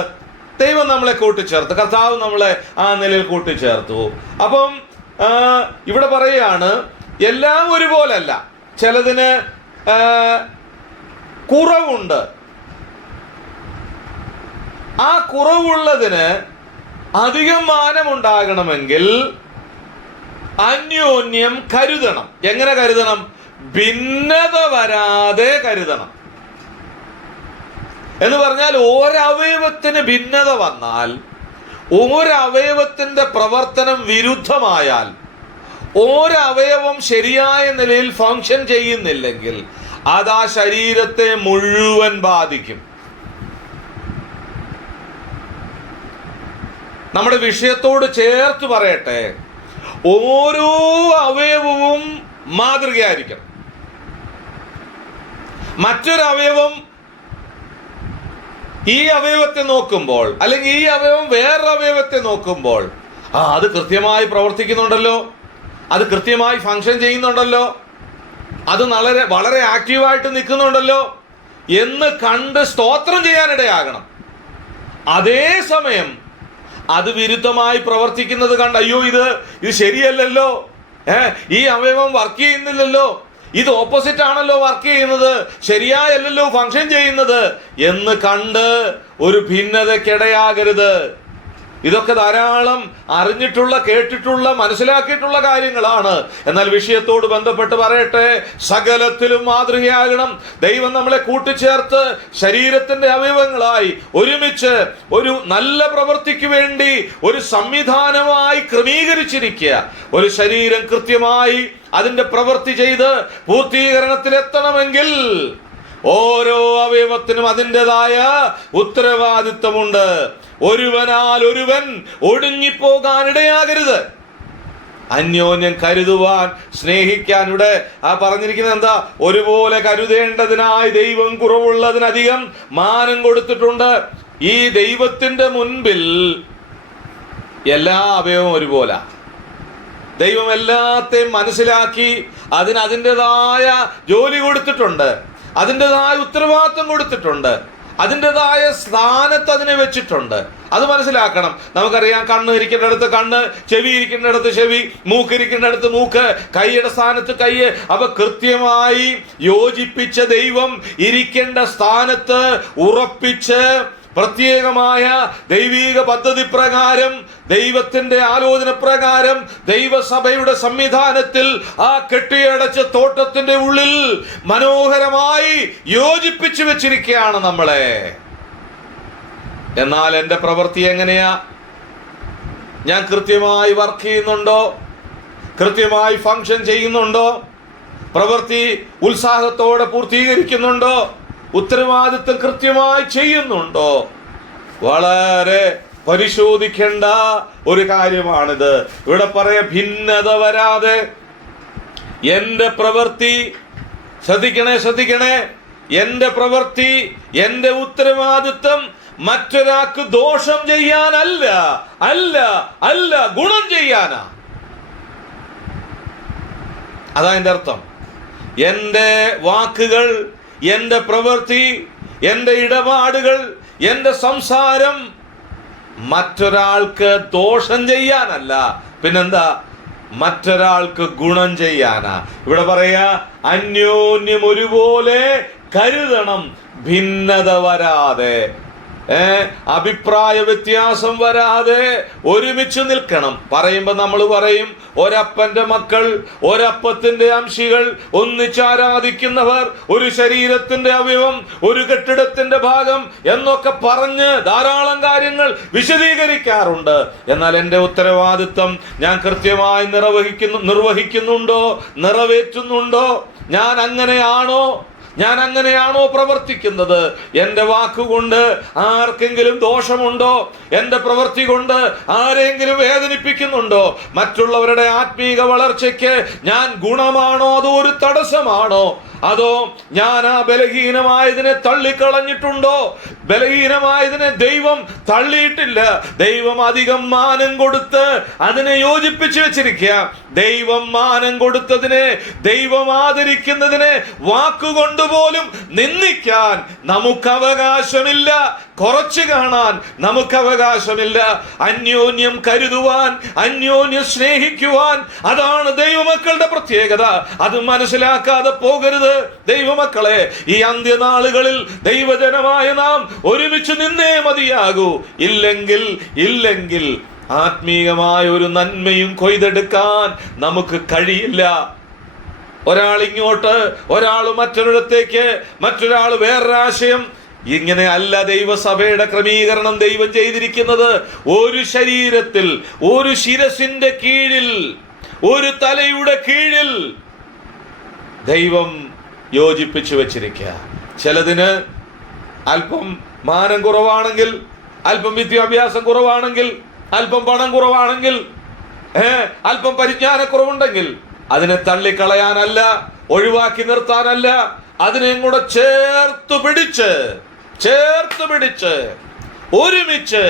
ദൈവം നമ്മളെ കൂട്ടിച്ചേർത്ത്, കർത്താവ് നമ്മളെ ആ നിലയിൽ കൂട്ടിച്ചേർത്തു. അപ്പം ഇവിടെ പറയുകയാണ്, എല്ലാം ഒരുപോലല്ല, ചിലതിന് കുറവുണ്ട്. ആ കുറവുള്ളതിന് അധികം മാനമുണ്ടാകണമെങ്കിൽ അന്യോന്യം കരുതണം. എങ്ങനെ കരുതണം? ഭിന്നത വരാതെ കരുതണം. എന്ന് പറഞ്ഞാൽ ഒരവയവത്തിന് ഭിന്നത വന്നാൽ, ഒരവയവത്തിന്റെ പ്രവർത്തനം വിരുദ്ധമായാൽ, ഒരവയവം ശരിയായ നിലയിൽ ഫങ്ഷൻ ചെയ്യുന്നില്ലെങ്കിൽ അത് ആ ശരീരത്തെ മുഴുവൻ ബാധിക്കും. നമ്മുടെ വിഷയത്തോട് ചേർത്ത് പറയട്ടെ, ഓരോ അവയവവും മാതൃകയായിരിക്കണം. മറ്റൊരവയവം ഈ അവയവത്തെ നോക്കുമ്പോൾ, അല്ലെങ്കിൽ ഈ അവയവം വേറൊരു അവയവത്തെ നോക്കുമ്പോൾ, അത് കൃത്യമായി പ്രവർത്തിക്കുന്നുണ്ടല്ലോ, അത് കൃത്യമായി ഫങ്ഷൻ ചെയ്യുന്നുണ്ടല്ലോ, അത് വളരെ ആക്റ്റീവായിട്ട് നിൽക്കുന്നുണ്ടല്ലോ എന്ന് കണ്ട് സ്തോത്രം ചെയ്യാനിടയാകണം. അതേസമയം അത് വിരുദ്ധമായി പ്രവർത്തിക്കുന്നത് കണ്ട്, അയ്യോ ഇത് ശരിയല്ലല്ലോ, ഈ അവയവം വർക്ക് ചെയ്യുന്നില്ലല്ലോ, ഇത് ഓപ്പോസിറ്റ് ആണല്ലോ വർക്ക് ചെയ്യുന്നത്, ശരിയായല്ലോ ഫങ്ഷൻ ചെയ്യുന്നത് എന്ന് കണ്ട് ഒരു ഭിന്നതയ്ക്കിടയാകരുത്. ഇതൊക്കെ ധാരാളം അറിഞ്ഞിട്ടുള്ള, കേട്ടിട്ടുള്ള, മനസ്സിലാക്കിയിട്ടുള്ള കാര്യങ്ങളാണ്. എന്നാൽ വിഷയത്തോട് ബന്ധപ്പെട്ട് പറയട്ടെ, സകലത്തിലും മാതൃകയാകണം. ദൈവം നമ്മളെ കൂട്ടിച്ചേർത്ത് ശരീരത്തിന്റെ അവയവങ്ങളായി ഒരുമിച്ച് ഒരു നല്ല പ്രവൃത്തിക്ക് വേണ്ടി ഒരു സംവിധാനമായി ക്രമീകരിച്ചിരിക്കുക. ഒരു ശരീരം കൃത്യമായി അതിന്റെ പ്രവൃത്തി ചെയ്ത് പൂർത്തീകരണത്തിലെത്തണമെങ്കിൽ ഓരോ അവയവത്തിനും അതിൻ്റെതായ ഉത്തരവാദിത്വമുണ്ട്. ഒരുവനാൽ ഒരുവൻ ഒടുങ്ങിപ്പോകാനിടയാകരുത്. അന്യോന്യം കരുതുവാൻ, സ്നേഹിക്കാൻ. ഇവിടെ പറഞ്ഞിരിക്കുന്നത് എന്താ? ഒരുപോലെ കരുതേണ്ടതിനായി ദൈവം കുറവുള്ളതിനധികം മാനം കൊടുത്തിട്ടുണ്ട്. ഈ ദൈവത്തിന്റെ മുൻപിൽ എല്ലാ അവയവവും ഒരുപോലെ. ദൈവം എല്ലാത്തെയും മനസ്സിലാക്കി അതിൻ്റെതായ ജോലി കൊടുത്തിട്ടുണ്ട്, അതിൻ്റെതായ ഉത്തരവാദിത്വം കൊടുത്തിട്ടുണ്ട്, അതിൻ്റെതായ സ്ഥാനത്ത് അതിനെ വെച്ചിട്ടുണ്ട്. അത് മനസ്സിലാക്കണം. നമുക്കറിയാം, കണ്ണ് ഇരിക്കേണ്ടടുത്ത് കണ്ണ്, ചെവി ഇരിക്കേണ്ടടുത്ത് ചെവി, മൂക്ക് ഇരിക്കേണ്ടടുത്ത് മൂക്ക്, കൈയുടെ സ്ഥാനത്ത് കൈ. അവ കൃത്യമായി യോജിപ്പിച്ച ദൈവം ഇരിക്കേണ്ട സ്ഥാനത്ത് ഉറപ്പിച്ച് പ്രത്യേകമായ ദൈവീക പദ്ധതി പ്രകാരം, ദൈവത്തിന്റെ ആലോചന പ്രകാരം, ദൈവസഭയുടെ സംവിധാനത്തിൽ ആ കെട്ടിയടച്ച തോട്ടത്തിന്റെ ഉള്ളിൽ മനോഹരമായി യോജിപ്പിച്ചു വെച്ചിരിക്കുകയാണ് നമ്മളെ. എന്നാൽ എൻ്റെ പ്രവൃത്തി എങ്ങനെയാ? ഞാൻ കൃത്യമായി വർക്ക് ചെയ്യുന്നുണ്ടോ? കൃത്യമായി ഫങ്ഷൻ ചെയ്യുന്നുണ്ടോ? പ്രവൃത്തി ഉത്സാഹത്തോടെ പൂർത്തീകരിക്കുന്നുണ്ടോ? ഉത്തരവാദിത്വം കൃത്യമായി ചെയ്യുന്നുണ്ടോ? വളരെ പരിശോധിക്കേണ്ട ഒരു കാര്യമാണിത്. ഇവിടെ ഭിന്നത വരാതെ എൻ്റെ പ്രവൃത്തി ശ്രദ്ധിക്കണേ. എന്റെ പ്രവൃത്തി, എന്റെ ഉത്തരവാദിത്വം മറ്റൊരാൾക്ക് ദോഷം ചെയ്യാനല്ല, അല്ല അല്ല ഗുണം ചെയ്യാനാ. അതാ എന്റെ അർത്ഥം. എന്റെ വാക്കുകൾ, എന്റെ പ്രവൃത്തി, എന്റെ ഇടപാടുകൾ, എന്റെ സംസാരം മറ്റൊരാൾക്ക് ദോഷം ചെയ്യാനല്ല, പിന്നെന്താ? മറ്റൊരാൾക്ക് ഗുണം ചെയ്യാനാ. ഇവിടെ പറയാ, അന്യോന്യം ഒരുപോലെ കരുതണം, ഭിന്നത വരാതെ, അഭിപ്രായ വ്യത്യാസം വരാതെ ഒരുമിച്ച് നിൽക്കണം. പറയുമ്പോ നമ്മൾ പറയും, ഒരപ്പന്റെ മക്കൾ, ഒരപ്പത്തിന്റെ അംശികൾ, ഒന്നിച്ചാരാധിക്കുന്നവർ, ഒരു ശരീരത്തിന്റെ അവയവം, ഒരു കെട്ടിടത്തിന്റെ ഭാഗം എന്നൊക്കെ പറഞ്ഞ് ധാരാളം കാര്യങ്ങൾ വിശദീകരിക്കാറുണ്ട്. എന്നാൽ എൻ്റെ ഉത്തരവാദിത്വം ഞാൻ കൃത്യമായി നിർവഹിക്കുന്നുണ്ടോ, നിറവേറ്റുന്നുണ്ടോ? ഞാൻ അങ്ങനെയാണോ പ്രവർത്തിക്കുന്നത്? എൻ്റെ വാക്കുകൊണ്ട് ആർക്കെങ്കിലും ദോഷമുണ്ടോ? എൻ്റെ പ്രവൃത്തി കൊണ്ട് ആരെങ്കിലും വേദനിപ്പിക്കുന്നുണ്ടോ? മറ്റുള്ളവരുടെ ആത്മീക വളർച്ചയ്ക്ക് ഞാൻ ഗുണമാണോ അതോ ഒരു തടസ്സമാണോ? അതോ ഞാൻ ആ ബലഹീനമായതിനെ തള്ളിക്കളഞ്ഞിട്ടുണ്ടോ? ബലഹീനമായതിനെ ദൈവം തള്ളിയിട്ടില്ല. ദൈവം അധികം മാനം കൊടുത്ത് അതിനെ യോജിപ്പിച്ചു വെച്ചിരിക്കുക. ദൈവം മാനം കൊടുത്തതിനെ, ദൈവം ആദരിക്കുന്നതിനെ വാക്കുകൊണ്ട് പോലും നിന്ദിക്കാൻ നമുക്ക് അവകാശമില്ല. കുറച്ച് കാണാൻ നമുക്ക് അവകാശമില്ല. അന്യോന്യം കരുതുവാൻ, അന്യോന്യം സ്നേഹിക്കുവാൻ, അതാണ് ദൈവമക്കളുടെ പ്രത്യേകത. അത് മനസ്സിലാക്കാതെ പോകരുത് ദൈവമക്കളെ. ഈ അന്ത്യനാളുകളിൽ ദൈവജനമായ നാം ഒരുമിച്ച് നിന്നേ മതിയാകൂ. ഇല്ലെങ്കിൽ ആത്മീയമായ ഒരു നന്മയും കൊയ്തെടുക്കാൻ നമുക്ക് കഴിയില്ല. ഒരാൾ ഇങ്ങോട്ട്, ഒരാൾ മറ്റൊരിടത്തേക്ക്, മറ്റൊരാൾ വേറൊരാശയം. ഇങ്ങനെ അല്ല ദൈവസഭയുടെ ക്രമീകരണം ദൈവം ചെയ്തിരിക്കുന്നത്. ഒരു ശരീരത്തിൽ, ഒരു ശിരസിന്റെ കീഴിൽ, ഒരു തലയുടെ കീഴിൽ ദൈവം യോജിപ്പിച്ചു വെച്ചിരിക്കുക. ചിലതിന് അല്പം മാനം കുറവാണെങ്കിൽ, അല്പം വിദ്യാഭ്യാസം കുറവാണെങ്കിൽ, അല്പം പണം കുറവാണെങ്കിൽ, അല്പം പരിജ്ഞാനക്കുറവുണ്ടെങ്കിൽ അതിനെ തള്ളിക്കളയാനല്ല, ഒഴിവാക്കി നിർത്താനല്ല, അതിനെ കൂടെ ചേർത്ത് പിടിച്ച് ഒരുമിച്ച്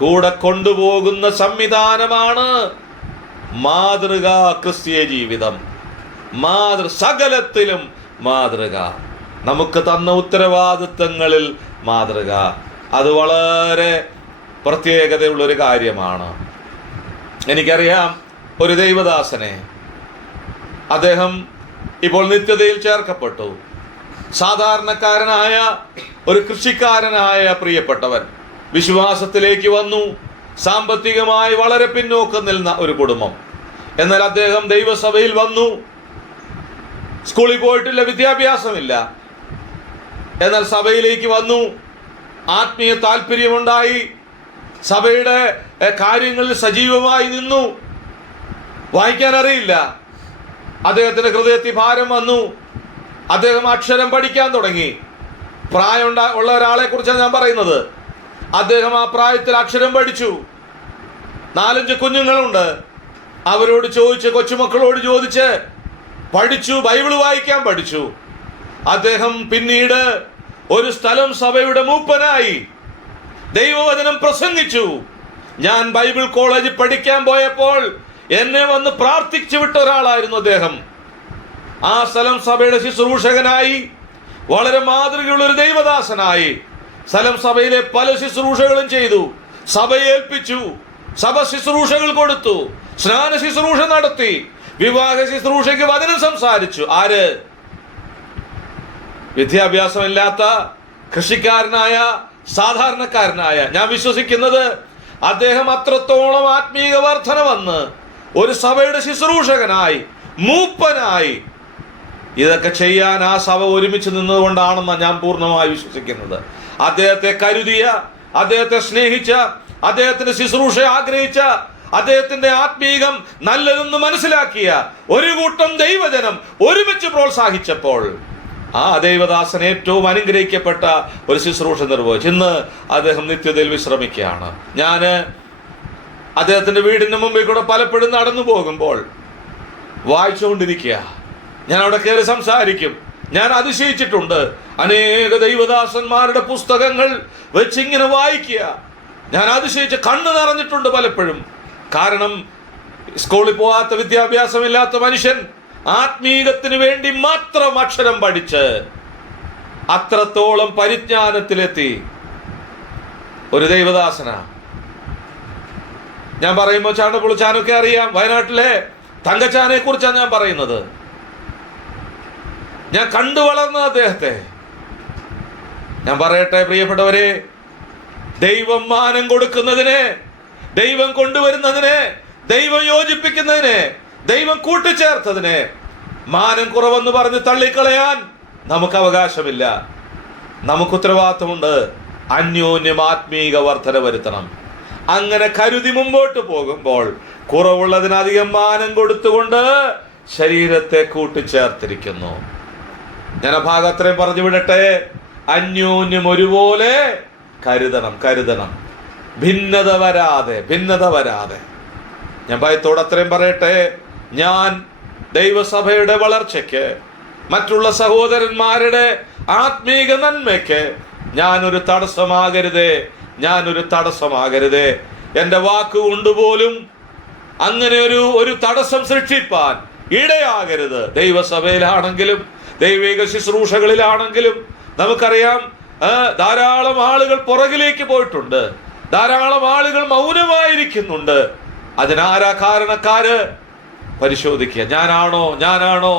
കൂടെ കൊണ്ടുപോകുന്ന സംവിധാനമാണ് മാതൃക ക്രിസ്തീയ ജീവിതം. സകലത്തിലും മാതൃക. നമുക്ക് തന്ന ഉത്തരവാദിത്തങ്ങളിൽ മാതൃക. അത് വളരെ പ്രത്യേകതയുള്ളൊരു കാര്യമാണ്. എനിക്കറിയാം ഒരു ദൈവദാസനെ. അദ്ദേഹം ഇപ്പോൾ നിത്യതയിൽ ചേർക്കപ്പെട്ടു. സാധാരണക്കാരനായ ഒരു കൃഷിക്കാരനായ പ്രിയപ്പെട്ടവൻ വിശ്വാസത്തിലേക്ക് വന്നു. സാമ്പത്തികമായി വളരെ പിന്നോക്കം നിന്ന ഒരു കുടുംബം. എന്നാൽ അദ്ദേഹം ദൈവസഭയിൽ വന്നു. സ്കൂളിൽ പോയിട്ടില്ല, വിദ്യാഭ്യാസമില്ല. എന്നാൽ സഭയിലേക്ക് വന്നു. ആത്മീയ താല്പര്യമുണ്ടായി. സഭയുടെ കാര്യങ്ങളിൽ സജീവമായി നിന്നു. വായിക്കാൻ അറിയില്ല. അദ്ദേഹത്തിന്റെ ഹൃദയത്തിൽ ഭാരം വന്നു. അദ്ദേഹം അക്ഷരം പഠിക്കാൻ തുടങ്ങി. ഉള്ള ഒരാളെ കുറിച്ചാണ് ഞാൻ പറയുന്നത്. അദ്ദേഹം ആ പ്രായത്തിൽ അക്ഷരം പഠിച്ചു. 4-5 കുഞ്ഞുങ്ങളുണ്ട്. അവരോട് ചോദിച്ച്, കൊച്ചുമക്കളോട് ചോദിച്ച് പഠിച്ചു. ബൈബിള് വായിക്കാൻ പഠിച്ചു. അദ്ദേഹം പിന്നീട് ഒരു സ്ഥലം സഭയുടെ മൂപ്പനായി ദൈവവചനം പ്രസംഗിച്ചു. ഞാൻ ബൈബിൾ കോളേജിൽ പഠിക്കാൻ പോയപ്പോൾ എന്നെ വന്ന് പ്രാർത്ഥിച്ചു വിട്ട ഒരാളായിരുന്നു അദ്ദേഹം. ആ സ്ഥലം സഭയുടെ ശുശ്രൂഷകനായി, വളരെ മാതൃകയുള്ള ഒരു ദൈവദാസനായി സ്ഥലം സഭയിലെ പല ശുശ്രൂഷകളും ചെയ്തു. സഭയെ ഏൽപ്പിച്ചു. സഭ ശുശ്രൂഷകൾ കൊടുത്തു. സ്നാന ശുശ്രൂഷ നടത്തി. വിവാഹ ശുശ്രൂഷയ്ക്ക് വചനം സംസാരിച്ചു. ആര്? വിദ്യാഭ്യാസമില്ലാത്ത കൃഷിക്കാരനായ സാധാരണക്കാരനായ. ഞാൻ വിശ്വസിക്കുന്നത് അദ്ദേഹം അത്രത്തോളം ആത്മീയ വർധന വന്ന് ഒരു സഭയുടെ ശുശ്രൂഷകനായി, മൂപ്പനായി ഇതൊക്കെ ചെയ്യാൻ ആ സഭ ഒരുമിച്ച് നിന്നതുകൊണ്ടാണെന്നാണ് ഞാൻ പൂർണ്ണമായി വിശ്വസിക്കുന്നത്. അദ്ദേഹത്തെ കരുതിയ, അദ്ദേഹത്തെ സ്നേഹിച്ച, അദ്ദേഹത്തിന്റെ ശുശ്രൂഷ ആഗ്രഹിച്ച, അദ്ദേഹത്തിന്റെ ആത്മീകം നല്ലതെന്ന് മനസ്സിലാക്കിയ ഒരു കൂട്ടം ദൈവജനം ഒരുമിച്ച് പ്രോത്സാഹിച്ചപ്പോൾ ആ ദൈവദാസൻ ഏറ്റവും അനുഗ്രഹിക്കപ്പെട്ട ഒരു ശുശ്രൂഷ നിർവഹിച്ചു. ഇന്ന് അദ്ദേഹം നിത്യതയിൽ വിശ്രമിക്കുകയാണ്. ഞാൻ അദ്ദേഹത്തിന്റെ വീടിന്റെ മുമ്പിൽ കൂടെ പലപ്പോഴും നടന്നു പോകുമ്പോൾ വായിച്ചുകൊണ്ടിരിക്കുക. ഞാൻ അവിടെ കയറി സംസാരിക്കും. ഞാൻ അതിശയിച്ചിട്ടുണ്ട്. അനേക ദൈവദാസന്മാരുടെ പുസ്തകങ്ങൾ വെച്ചിങ്ങനെ വായിക്കുക, ഞാൻ അതിശയിച്ച് കണ്ണു നിറഞ്ഞിട്ടുണ്ട് പലപ്പോഴും. കാരണം സ്കൂളിൽ പോകാത്ത, വിദ്യാഭ്യാസമില്ലാത്ത മനുഷ്യൻ ആത്മീകത്തിന് വേണ്ടി മാത്രം അക്ഷരം പഠിച്ച് അത്രത്തോളം പരിജ്ഞാനത്തിലെത്തി ഒരു ദൈവദാസനാ. ഞാൻ പറയുമ്പോൾ ചാണ്ടപ്പുളിച്ചാനൊക്കെ അറിയാം. വയനാട്ടിലെ തങ്കച്ചാനെ കുറിച്ചാണ് ഞാൻ പറയുന്നത്. ഞാൻ കണ്ടു വളർന്ന അദ്ദേഹത്തെ. ഞാൻ പറയട്ടെ പ്രിയപ്പെട്ടവരെ, ദൈവം മാനം കൊടുക്കുന്നതിന്, ദൈവം കൊണ്ടുവരുന്നതിന്, ദൈവം യോജിപ്പിക്കുന്നതിന്, ദൈവം കൂട്ടിച്ചേർത്തതിന് മാനം കുറവെന്ന് പറഞ്ഞ് തള്ളിക്കളയാൻ നമുക്ക് അവകാശമില്ല. നമുക്ക് ഉത്തരവാദിത്തമുണ്ട്. അന്യോന്യം ആത്മീക വർധന വരുത്തണം. അങ്ങനെ കരുതി മുമ്പോട്ട് പോകുമ്പോൾ കുറവുള്ളതിനധികം മാനം കൊടുത്തുകൊണ്ട് ശരീരത്തെ കൂട്ടിച്ചേർത്തിരിക്കുന്നു. ഞാൻ ആ ഭാഗം അത്രയും പറഞ്ഞു വിടട്ടെ. അന്യോന്യം ഒരുപോലെ കരുതണം. ഭിന്നത വരാതെ. ഞാൻ ഭയത്തോടെ അത്രയും പറയട്ടെ. ഞാൻ ദൈവസഭയുടെ വളർച്ചയ്ക്ക്, മറ്റുള്ള സഹോദരന്മാരുടെ ആത്മീക നന്മയ്ക്ക് ഞാനൊരു തടസ്സമാകരുതേ. എൻ്റെ വാക്കുകൊണ്ടുപോലും അങ്ങനെ ഒരു തടസ്സം സൃഷ്ടിപ്പാൻ ഇടയാകരുത്. ദൈവസഭയിലാണെങ്കിലും ദൈവിക ശുശ്രൂഷകളിലാണെങ്കിലും നമുക്കറിയാം, ധാരാളം ആളുകൾ പുറകിലേക്ക് പോയിട്ടുണ്ട്, ധാരാളം ആളുകൾ മൗനമായിരിക്കുന്നുണ്ട്. അതിനാരാ കാരണക്കാര്? പരിശോധിക്കുക. ഞാനാണോ?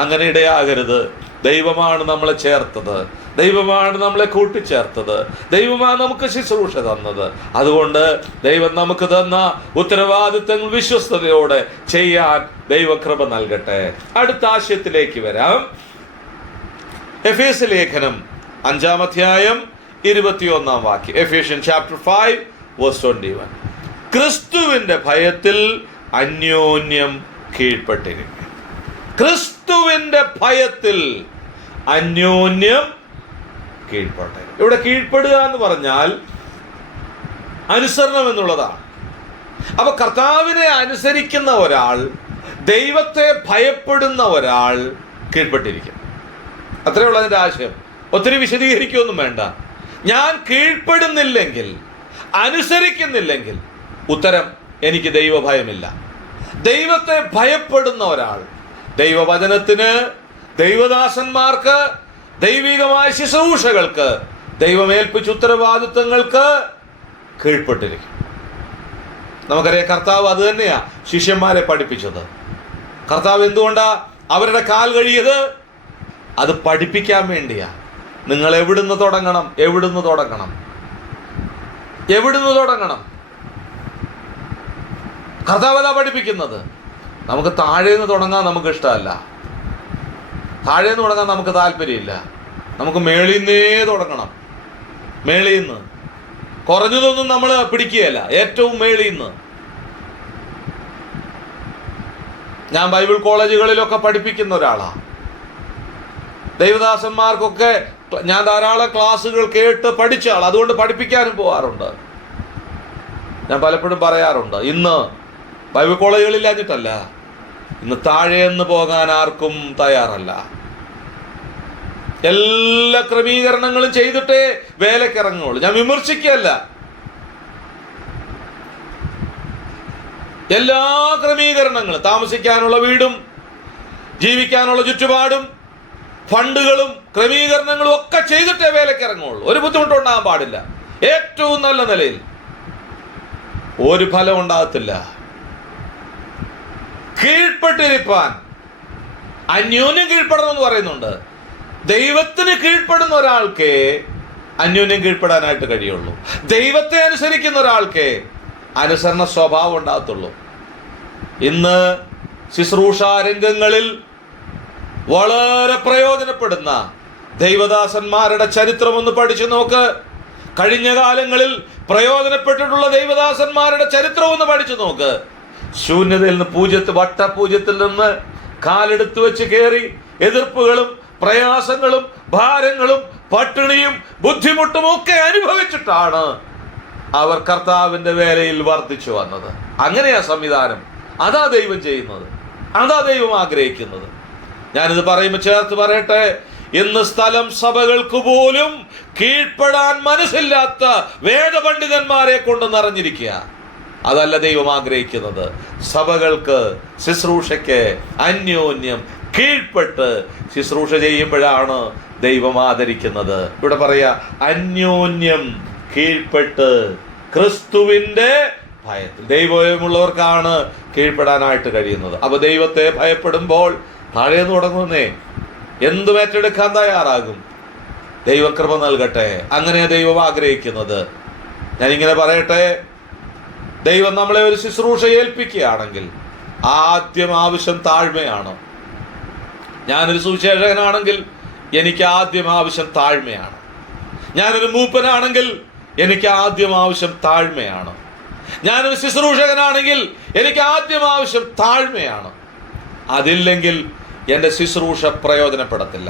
അങ്ങനെ ഇടയാകരുത്. ദൈവമാണ് നമ്മളെ ചേർത്തത്, ദൈവമാണ് നമ്മളെ കൂട്ടിച്ചേർത്തത്, ദൈവമാണ് നമുക്ക് ശുശ്രൂഷ തന്നത്. അതുകൊണ്ട് ദൈവം നമുക്ക് തന്ന ഉത്തരവാദിത്തങ്ങൾ വിശ്വസ്തയോടെ ചെയ്യാൻ ദൈവകൃപ നൽകട്ടെ. അടുത്ത ആശയത്തിലേക്ക് വരാം. എഫേസ്യ ലേഖനം 5-ാം അധ്യായം 21-ാം വാക്യം. Ephesian chapter 5 verse 21. ക്രിസ്തുവിന്റെ ഭയത്തിൽ അന്യോന്യം കീഴ്പ്പെട്ടിരിക്കും. ക്രിസ്തുവിന്റെ ഭയത്തിൽ അന്യോന്യം കീഴ്പ്പെട്ടെ. ഇവിടെ കീഴ്പ്പെടുക എന്ന് പറഞ്ഞാൽ അനുസരണം എന്നുള്ളതാണ്. അപ്പൊ കർത്താവിനെ അനുസരിക്കുന്ന ഒരാൾ, ദൈവത്തെ ഭയപ്പെടുന്ന ഒരാൾ കീഴ്പ്പെട്ടിരിക്കും. അത്രയുള്ള അതിന്റെ ആശയം. ഒത്തിരി വിശദീകരിക്കൊന്നും വേണ്ട. ഞാൻ കീഴ്പ്പെടുന്നില്ലെങ്കിൽ, അനുസരിക്കുന്നില്ലെങ്കിൽ, ഉത്തരം എനിക്ക് ദൈവഭയമില്ല. ദൈവത്തെ ഭയപ്പെടുന്ന ഒരാൾ ദൈവവചനത്തിന്, ദൈവദാസന്മാർക്ക്, ദൈവികമായ ശുശ്രൂഷകൾക്ക്, ദൈവമേൽപ്പിച്ച ഉത്തരവാദിത്വങ്ങൾക്ക് കീഴ്പ്പെട്ടിരിക്കും. നമുക്കറിയാം, കർത്താവ് അത് തന്നെയാ ശിഷ്യന്മാരെ പഠിപ്പിച്ചത്. കർത്താവ് എന്തുകൊണ്ടാ അവരുടെ കാൽ കഴിയത്? അത് പഠിപ്പിക്കാൻ വേണ്ടിയാ. നിങ്ങൾ എവിടുന്ന് തുടങ്ങണം? കർത്താവ് അതാ പഠിപ്പിക്കുന്നത്. നമുക്ക് താഴേന്ന് തുടങ്ങാൻ നമുക്ക് ഇഷ്ടമല്ല, താഴേന്ന് തുടങ്ങാൻ നമുക്ക് താല്പര്യമില്ല. നമുക്ക് മേളിന്നേ തുടങ്ങണം. മേളിന്ന് കുറഞ്ഞതൊന്നും നമ്മൾ പിടിക്കുകയല്ല, ഏറ്റവും മേളിന്ന്. ഞാൻ ബൈബിൾ കോളേജുകളിലൊക്കെ പഠിപ്പിക്കുന്ന ഒരാളാണ്. ദൈവദാസന്മാർക്കൊക്കെ ഞാൻ ധാരാളം ക്ലാസ്സുകൾ കേട്ട് പഠിച്ച ആൾ, അതുകൊണ്ട് പഠിപ്പിക്കാനും പോകാറുണ്ട്. ഞാൻ പലപ്പോഴും പറയാറുണ്ട്, ഇന്ന് ബൈബിൾ കോളേജുകളില്ലാഞ്ഞിട്ടല്ല, ഇന്ന് താഴേന്ന് പോകാൻ ആർക്കും തയ്യാറല്ല. എല്ലാ ക്രമീകരണങ്ങളും ചെയ്തിട്ടേ വേലക്കിറങ്ങുള്ളൂ. ഞാൻ വിമർശിക്കുകയല്ല, എല്ലാ ക്രമീകരണങ്ങളും, താമസിക്കാനുള്ള വീടും ജീവിക്കാനുള്ള ചുറ്റുപാടും ഫണ്ടുകളും ക്രമീകരണങ്ങളും ഒക്കെ ചെയ്തിട്ടേ വേലക്കിറങ്ങുള്ളൂ. ഒരു ബുദ്ധിമുട്ടുണ്ടാകാൻ പാടില്ല. ഏറ്റവും നല്ല നിലയിൽ ഒരു ഫലം ഉണ്ടാകത്തില്ല. കീഴ്പ്പെട്ടിരിപ്പാൻ, അന്യോന്യം കീഴ്പ്പെടണമെന്ന് പറയുന്നുണ്ട്. ദൈവത്തിന് കീഴ്പ്പെടുന്ന ഒരാൾക്ക് അന്യോന്യം കീഴ്പ്പെടാനായിട്ട് കഴിയുള്ളൂ. ദൈവത്തെ അനുസരിക്കുന്ന ഒരാൾക്ക് അനുസരണ സ്വഭാവം ഉണ്ടാകത്തുള്ളൂ. ഇന്ന് ശുശ്രൂഷാ രംഗങ്ങളിൽ വളരെ പ്രയോജനപ്പെടുന്ന ദൈവദാസന്മാരുടെ ചരിത്രം ഒന്ന് പഠിച്ചു നോക്ക്. കഴിഞ്ഞ കാലങ്ങളിൽ പ്രയോജനപ്പെട്ടിട്ടുള്ള ദൈവദാസന്മാരുടെ ചരിത്രം ഒന്ന് പഠിച്ചു നോക്ക്. ശൂന്യതയിൽ നിന്ന് വട്ടപൂജ്യത്തിൽ നിന്ന് കാലെടുത്ത് വെച്ച് കയറി എതിർപ്പുകളും പ്രയാസങ്ങളും ഭാരങ്ങളും പട്ടിണിയും ബുദ്ധിമുട്ടും ഒക്കെ അനുഭവിച്ചിട്ടാണ് അവർ കർത്താവിന്റെ വേലയിൽ വർദ്ധിച്ചു വന്നത്. അങ്ങനെയാ സംവിധാനം. അതാ ദൈവം ചെയ്യുന്നത്, അതാ ദൈവം ആഗ്രഹിക്കുന്നത്. ഞാനിത് പറയുമ്പോൾ ചേർത്ത് പറയട്ടെ, ഇന്ന് സ്ഥലം സഭകൾക്ക് പോലും കീഴ്പ്പെടാൻ മനസ്സില്ലാത്ത വേദപണ്ഡിതന്മാരെ കൊണ്ട് നിറഞ്ഞിരിക്കുക. അതല്ല ദൈവം ആഗ്രഹിക്കുന്നത്. സഭകൾക്ക്, ശുശ്രൂഷയ്ക്ക് അന്യോന്യം കീഴ്പ്പെട്ട് ശുശ്രൂഷ ചെയ്യുമ്പോഴാണ് ദൈവം ആദരിക്കുന്നത്. ഇവിടെ പറയാ, അന്യോന്യം കീഴ്പ്പെട്ട് ക്രിസ്തുവിന്റെ ഭയത്തിൽ. ദൈവമുള്ളവർക്കാണ് കീഴ്പ്പെടാനായിട്ട് കഴിയുന്നത്. അപ്പൊ ദൈവത്തെ ഭയപ്പെടുമ്പോൾ താഴേന്ന് തുടങ്ങുന്നേ എന്തും ഏറ്റെടുക്കാൻ തയ്യാറാകും. ദൈവകൃപ നൽകട്ടെ. അങ്ങനെ ദൈവം ആഗ്രഹിക്കുന്നത്. ഞാനിങ്ങനെ പറയട്ടെ, ദൈവം നമ്മളെ ഒരു ശുശ്രൂഷ ഏൽപ്പിക്കുകയാണെങ്കിൽ ആദ്യം ആവശ്യം താഴ്മയാണ്. ഞാനൊരു സുവിശേഷകനാണെങ്കിൽ എനിക്ക് ആദ്യം ആവശ്യം താഴ്മയാണ്. ഞാനൊരു മൂപ്പനാണെങ്കിൽ എനിക്ക് ആദ്യം ആവശ്യം താഴ്മയാണ്. ഞാനൊരു ശുശ്രൂഷകനാണെങ്കിൽ എനിക്ക് ആദ്യം ആവശ്യം താഴ്മയാണ്. അതില്ലെങ്കിൽ എൻ്റെ ശുശ്രൂഷ പ്രയോജനപ്പെടത്തില്ല.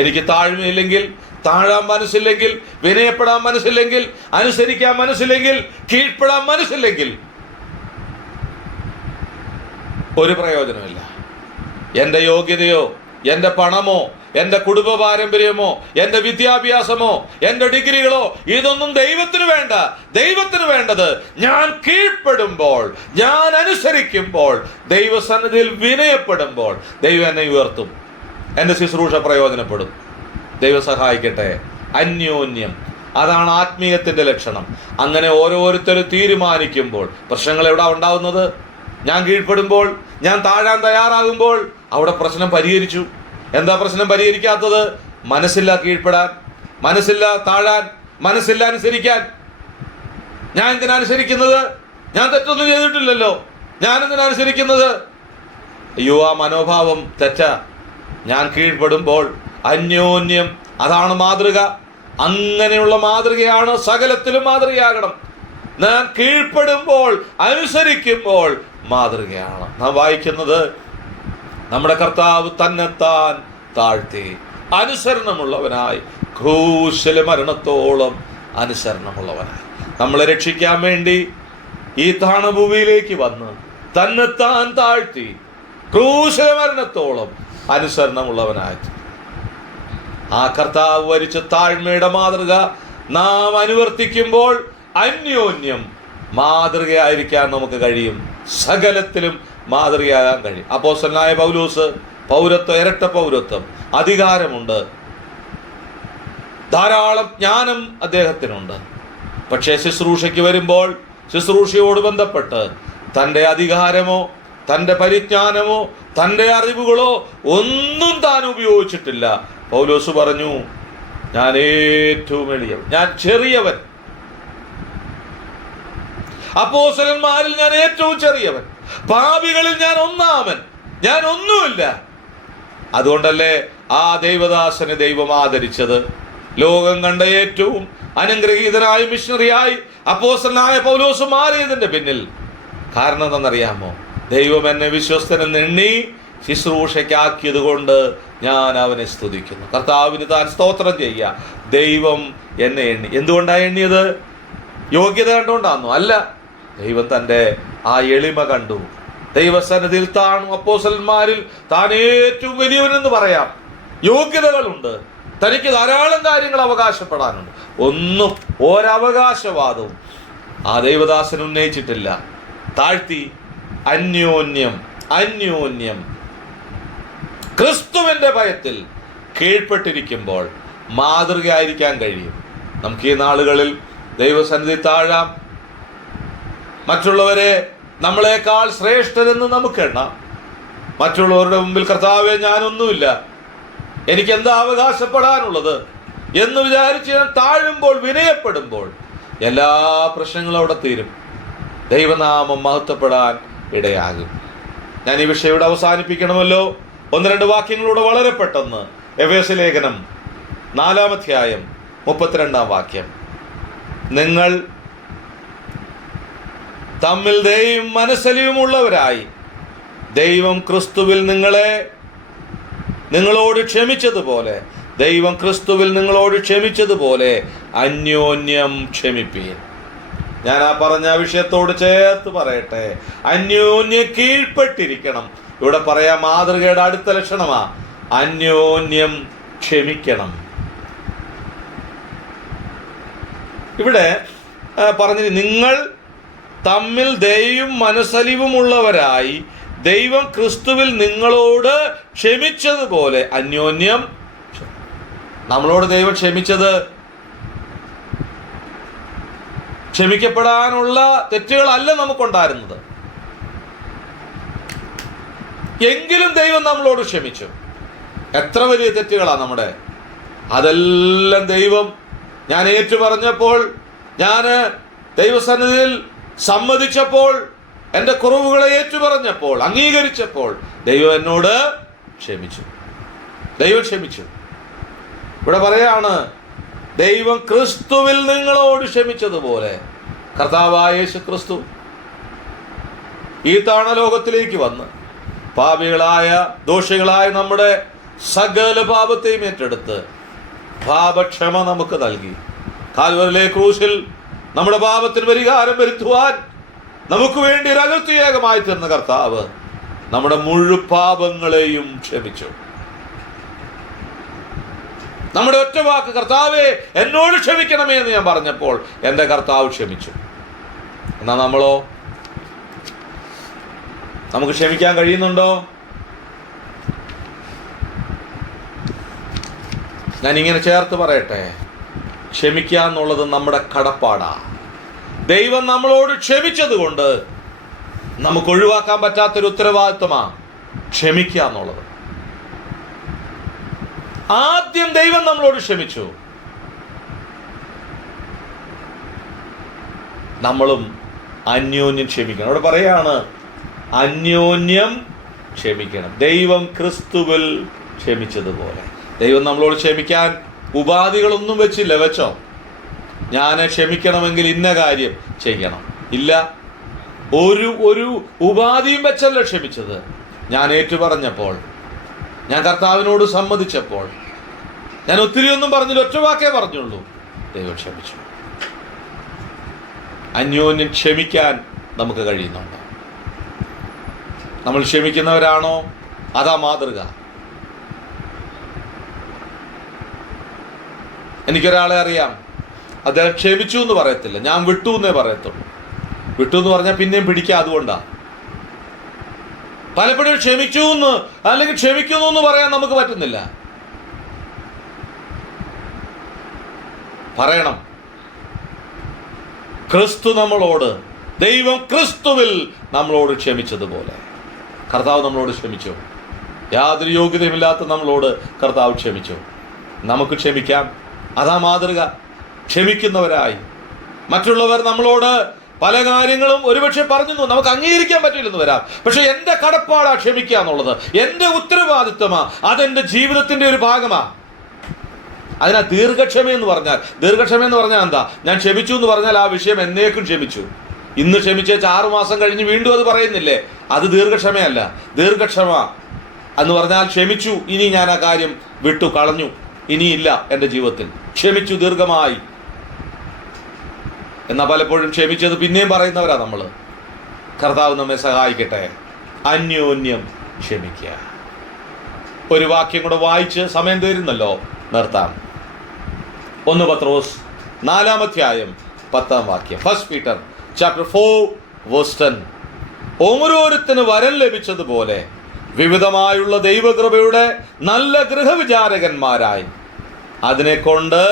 എനിക്ക് താഴ്മയില്ലെങ്കിൽ, താഴാൻ മനസ്സില്ലെങ്കിൽ, വിനയപ്പെടാൻ മനസ്സില്ലെങ്കിൽ, അനുസരിക്കാൻ മനസ്സില്ലെങ്കിൽ, കീഴ്പ്പെടാൻ മനസ്സില്ലെങ്കിൽ ഒരു പ്രയോജനമില്ല. എൻ്റെ യോഗ്യതയോ, എൻ്റെ പണമോ, എൻ്റെ കുടുംബ പാരമ്പര്യമോ, എൻ്റെ വിദ്യാഭ്യാസമോ, എൻ്റെ ഡിഗ്രികളോ ഇതൊന്നും ദൈവത്തിന് വേണ്ട. ദൈവത്തിന് വേണ്ടത് ഞാൻ കീഴ്പ്പെടുമ്പോൾ, ഞാൻ അനുസരിക്കുമ്പോൾ, ദൈവസന്നിധിയിൽ വിനയപ്പെടുമ്പോൾ ദൈവം എന്നെ ഉയർത്തും. എൻ്റെ ശുശ്രൂഷ പ്രയോജനപ്പെടും. ദൈവം സഹായിക്കട്ടെ. അന്യോന്യം, അതാണ് ആത്മീയത്തിൻ്റെ ലക്ഷണം. അങ്ങനെ ഓരോരുത്തരും തീരുമാനിക്കുമ്പോൾ പ്രശ്നങ്ങൾ എവിടെ ഉണ്ടാവുന്നത്? ഞാൻ കീഴ്പ്പെടുമ്പോൾ, ഞാൻ താഴാൻ തയ്യാറാകുമ്പോൾ അവിടെ പ്രശ്നം പരിഹരിച്ചു. എന്താ പ്രശ്നം പരിഹരിക്കാത്തത്? മനസ്സില്ല കീഴ്പ്പെടാൻ, മനസ്സില്ല താഴാൻ, മനസ്സില്ല അനുസരിക്കാൻ. ഞാൻ എന്തിനാ അനുസരിക്കുന്നത്? ഞാൻ തെറ്റൊന്നും ചെയ്തിട്ടില്ലല്ലോ, ഞാൻ എന്തിനാ അനുസരിക്കുന്നത്? അയ്യോ, ആ മനോഭാവം തെറ്റാ. ഞാൻ കീഴ്പ്പെടുമ്പോൾ അന്യോന്യം, അതാണ് മാതൃക. അങ്ങനെയുള്ള മാതൃകയാണ് സകലത്തിലും മാതൃകയാകണം. ഞാൻ കീഴ്പ്പെടുമ്പോൾ, അനുസരിക്കുമ്പോൾ മാതൃകയാണ്. നാം വായിക്കുന്നത്, നമ്മുടെ കർത്താവ് തന്നെത്താൻ താഴ്ത്തി അനുസരണമുള്ളവനായി, ക്രൂശിലെ മരണത്തോളം അനുസരണമുള്ളവനായി. നമ്മളെ രക്ഷിക്കാൻ വേണ്ടി ഈ താണഭൂമിയിലേക്ക് വന്ന് തന്നെത്താൻ താഴ്ത്തി ക്രൂശിലെ മരണത്തോളം അനുസരണമുള്ളവനായി. ആ കർത്താവ് വരിച്ച താഴ്മയുടെ മാതൃക നാം അനുവർത്തിക്കുമ്പോൾ അന്യോന്യം മാതൃകയായിരിക്കാൻ നമുക്ക് കഴിയും. സകലത്തിലും മാതൃകയാകാൻ കഴിയും. അപ്പോസ്തലനായ പൗലോസ് പൗരത്വം, ഇരട്ട പൗരത്വം, അധികാരമുണ്ട്, ധാരാളം ജ്ഞാനം അദ്ദേഹത്തിനുണ്ട്. പക്ഷേ ശുശ്രൂഷയ്ക്ക് വരുമ്പോൾ ശുശ്രൂഷയോട് ബന്ധപ്പെട്ട് തൻ്റെ അധികാരമോ, തൻ്റെ പരിജ്ഞാനമോ, തൻ്റെ അറിവുകളോ ഒന്നും താൻ ഉപയോഗിച്ചിട്ടില്ല. പൗലോസ് പറഞ്ഞു, ഞാൻ ഏറ്റവും എളിയവൻ, ഞാൻ ചെറിയവൻ, അപ്പോസ്തലന്മാരിൽ ഞാൻ ഏറ്റവും ചെറിയവൻ, പാപികളിൽ ഞാൻ ഒന്നാമൻ, ഞാൻ ഒന്നുമില്ല. അതുകൊണ്ടല്ലേ ആ ദൈവദാസനെ ദൈവം ആദരിച്ചത്. ലോകം കണ്ട ഏറ്റവും അനുഗ്രഹീതനായ മിഷണറിയായി അപ്പോസ്തലനായ പൗലോസ് മാറിയതിന്റെ പിന്നിൽ കാരണം എന്താണെന്നറിയാമോ? ദൈവം എന്നെ വിശ്വസ്തനെന്ന് എണ്ണി ശുശ്രൂഷയ്ക്കാക്കിയത് കൊണ്ട് ഞാൻ അവനെ സ്തുതിക്കുന്നു. കർത്താവിന് താൻ സ്തോത്രം ചെയ്യുക. ദൈവം എന്നെ എണ്ണി. എന്തുകൊണ്ടാണ് എണ്ണിയത്? യോഗ്യത കണ്ടുകൊണ്ടാണോ? അല്ല, ദൈവം തൻ്റെ ആ എളിമ കണ്ടു. ദൈവസന്നിധിയിൽ താണു. അപ്പോസ്തലന്മാരിൽ താൻ ഏറ്റവും വലിയവനെന്ന് പറയാം. യോഗ്യതകളുണ്ട്, തനിക്ക് ധാരാളം കാര്യങ്ങൾ അവകാശപ്പെടാനുണ്ട്. ഒന്നും ഒരവകാശവാദവും ആ ദൈവദാസൻ ഉന്നയിച്ചിട്ടില്ല. താഴ്ത്തി അന്യോന്യം അന്യോന്യം ക്രിസ്തുവിൻ്റെ ഭയത്തിൽ കീഴ്പ്പെട്ടിരിക്കുമ്പോൾ മാതൃകയായിരിക്കാൻ കഴിയും. നമുക്ക് ഈ നാളുകളിൽ ദൈവസന്നിധി താഴാം. മറ്റുള്ളവരെ നമ്മളെക്കാൾ ശ്രേഷ്ഠരെന്ന് നമുക്ക് എണ്ണാം. മറ്റുള്ളവരുടെ മുമ്പിൽ കർത്താവേ ഞാനൊന്നുമില്ല, എനിക്കെന്താ അവകാശപ്പെടാനുള്ളത് എന്ന് വിചാരിച്ച് ഞാൻ താഴുമ്പോൾ, വിനയപ്പെടുമ്പോൾ എല്ലാ പ്രശ്നങ്ങളും അവിടെ തീരും. ദൈവനാമം മഹത്വപ്പെടാൻ ഇടയാകും. ഞാൻ ഈ വിഷയം ഇവിടെ അവസാനിപ്പിക്കണമല്ലോ. 1-2 വാക്യങ്ങളൂടെ വളരെ പെട്ടെന്ന്. എഫേസ്യ ലേഖനം 4-ാം അധ്യായം 32-ാം വാക്യം. നിങ്ങൾ തമ്മിൽ ദയയും മനസ്സലിവുമുള്ളവരായി ദൈവം ക്രിസ്തുവിൽ നിങ്ങളോട് ക്ഷമിച്ചതുപോലെ, ദൈവം ക്രിസ്തുവിൽ നിങ്ങളോട് ക്ഷമിച്ചതുപോലെ അന്യോന്യം ക്ഷമിപ്പീൻ. ഞാൻ ആ പറഞ്ഞ വിഷയത്തോട് ചേർത്ത് പറയട്ടെ, അന്യോന്യം കീഴ്പ്പെട്ടിരിക്കണം. ഇവിടെ പറയാം, മാതൃകയുടെ അടുത്ത ലക്ഷണമാ അന്യോന്യം ക്ഷമിക്കണം. ഇവിടെ പറഞ്ഞു, നിങ്ങൾ തമ്മിൽ ദയയും മനസ്സലിവുമുള്ളവരായി ദൈവം ക്രിസ്തുവിൽ നിങ്ങളോട് ക്ഷമിച്ചതുപോലെ അന്യോന്യം. നമ്മളോട് ദൈവം ക്ഷമിച്ചത് ക്ഷമിക്കപ്പെടാനുള്ള തെറ്റുകളല്ല നമുക്കുണ്ടായിരുന്നത്, എങ്കിലും ദൈവം നമ്മളോട് ക്ഷമിച്ചു. എത്ര വലിയ തെറ്റുകളാണ് നമ്മുടെ! അതെല്ലാം ദൈവം, ഞാൻ ഏറ്റു പറഞ്ഞപ്പോൾ, ഞാൻ ദൈവസന്നിധിയിൽ സമ്മതിച്ചപ്പോൾ, എൻ്റെ കുറവുകളെ ഏറ്റുപറഞ്ഞപ്പോൾ, അംഗീകരിച്ചപ്പോൾ ദൈവം എന്നോട് ക്ഷമിച്ചു. ദൈവം ക്ഷമിച്ചു. ഇവിടെ പറയാണ്, ദൈവം ക്രിസ്തുവിൽ നിങ്ങളോട് ക്ഷമിച്ചതുപോലെ. കർത്താവായ യേശു ക്രിസ്തു ഈ താണലോകത്തിലേക്ക് വന്ന് പാപികളായ ദോഷികളായ നമ്മുടെ സകല പാപത്തെയും ഏറ്റെടുത്ത് പാപക്ഷമ നമുക്ക് നൽകി. കാൽവരിയിലെ ക്രൂശിൽ നമ്മുടെ പാപത്തിന് പരിഹാരം വരുത്തുവാൻ നമുക്ക് വേണ്ടി ഒരു അകൃത്യമായി തീർന്ന കർത്താവ് നമ്മുടെ മുഴുവൻ പാപങ്ങളെയും ക്ഷമിച്ചു. നമ്മുടെ ഒറ്റ വാക്ക്, കർത്താവേ എന്നോട് ക്ഷമിക്കണമേ എന്ന് ഞാൻ പറഞ്ഞപ്പോൾ എൻ്റെ കർത്താവ് ക്ഷമിച്ചു. എന്നാൽ നമ്മളോ? നമുക്ക് ക്ഷമിക്കാൻ കഴിയുന്നുണ്ടോ? ഞാൻ ഇങ്ങനെ ചേർത്ത് പറയട്ടെ, ക്ഷമിക്കുക എന്നുള്ളത് നമ്മുടെ കടപ്പാടാ. ദൈവം നമ്മളോട് ക്ഷമിച്ചത് കൊണ്ട് നമുക്ക് ഒഴിവാക്കാൻ പറ്റാത്തൊരു ഉത്തരവാദിത്വമാണ് ക്ഷമിക്കുക എന്നുള്ളത്. ആദ്യം ദൈവം നമ്മളോട് ക്ഷമിച്ചു, നമ്മളും അന്യോന്യം ക്ഷമിക്കണം. അവിടെ പറയാണ്, അന്യോന്യം ക്ഷമിക്കണം, ദൈവം ക്രിസ്തുവിൽ ക്ഷമിച്ചതുപോലെ. ദൈവം നമ്മളോട് ക്ഷമിക്കാൻ ഉപാധികളൊന്നും വെച്ചില്ല. വെച്ചോ, ഞാൻ ക്ഷമിക്കണമെങ്കിൽ ഇന്ന കാര്യം ചെയ്യണം, ഇല്ല. ഒരു ഉപാധിയും വെച്ചല്ല ക്ഷമിച്ചത്. ഞാൻ ഏറ്റുപറഞ്ഞപ്പോൾ, ഞാൻ കർത്താവിനോട് സമ്മതിച്ചപ്പോൾ, ഞാൻ ഒത്തിരി ഒന്നും പറഞ്ഞില്ല, ഒറ്റ വാക്കേ പറഞ്ഞുള്ളൂ, ദൈവം ക്ഷമിച്ചു. അന്യോന്യം ക്ഷമിക്കാൻ നമുക്ക് കഴിയുന്നുണ്ടോ? നമ്മൾ ക്ഷമിക്കുന്നവരാണോ? അതാ മാതൃക. എനിക്കൊരാളെ അറിയാം, അദ്ദേഹം ക്ഷമിച്ചു എന്ന് പറയത്തില്ല, ഞാൻ വിട്ടു എന്നേ പറയത്തുള്ളൂ. വിട്ടു എന്ന് പറഞ്ഞാൽ പിന്നെയും പിടിക്കുക. അതുകൊണ്ടാണ് പലപ്പോഴും ക്ഷമിച്ചു എന്ന് അല്ലെങ്കിൽ ക്ഷമിക്കുന്നു എന്ന് പറയാൻ നമുക്ക് പറ്റുന്നില്ല. പറയണം, ക്രിസ്തു നമ്മളോട്, ദൈവം ക്രിസ്തുവിൽ നമ്മളോട് ക്ഷമിച്ചതുപോലെ. കർത്താവ് നമ്മളോട് ക്ഷമിച്ചു. യാതൊരു യോഗ്യതയുമില്ലാത്ത നമ്മളോട് കർത്താവ് ക്ഷമിച്ചു. നമുക്ക് ക്ഷമിക്കാം. അതാ മാതൃക. ക്ഷമിക്കുന്നവരായി. മറ്റുള്ളവർ നമ്മളോട് പല കാര്യങ്ങളും ഒരുപക്ഷെ പറഞ്ഞു നമുക്ക് അംഗീകരിക്കാൻ പറ്റില്ലെന്ന് വരാം, പക്ഷെ എൻ്റെ കടപ്പാടാ ക്ഷമിക്കുക എന്നുള്ളത്, എൻ്റെ ഉത്തരവാദിത്വമാ, അതെൻ്റെ ജീവിതത്തിൻ്റെ ഒരു ഭാഗമാ. അതിനാ ദീർഘക്ഷമയെന്ന് പറഞ്ഞാൽ എന്താ? ഞാൻ ക്ഷമിച്ചു എന്ന് പറഞ്ഞാൽ ആ വിഷയം എന്നേക്കും ക്ഷമിച്ചു. ഇന്ന് ക്ഷമിച്ചേച്ച് 6 മാസം കഴിഞ്ഞ് വീണ്ടും അത് പറയുന്നില്ലേ, അത് ദീർഘക്ഷമയല്ല. ദീർഘക്ഷമ എന്ന് പറഞ്ഞാൽ ക്ഷമിച്ചു, ഇനി ഞാൻ ആ കാര്യം വിട്ടു കളഞ്ഞു, ഇനിയില്ല എൻ്റെ ജീവിതത്തിൽ, ക്ഷമിച്ചു ദീർഘമായി. എന്നാൽ പലപ്പോഴും ക്ഷമിച്ചത് പിന്നെയും പറയുന്നവരാ നമ്മൾ. കർത്താവ് നമ്മെ സഹായിക്കട്ടെ. അന്യോന്യം ക്ഷമിക്കുക. ഒരു വാക്യം കൂടെ വായിച്ച് സമയം തീരുന്നല്ലോ, നിർത്താം. 1 പത്രോസ് 4-10 1 Peter chapter 4 verse 10. ഓരോരുത്തന് വരം ലഭിച്ചതുപോലെ വിവിധമായുള്ള ദൈവകൃപയുടെ നല്ല ഗൃഹവിചാരകന്മാരായി അതിനെ കൊണ്ട്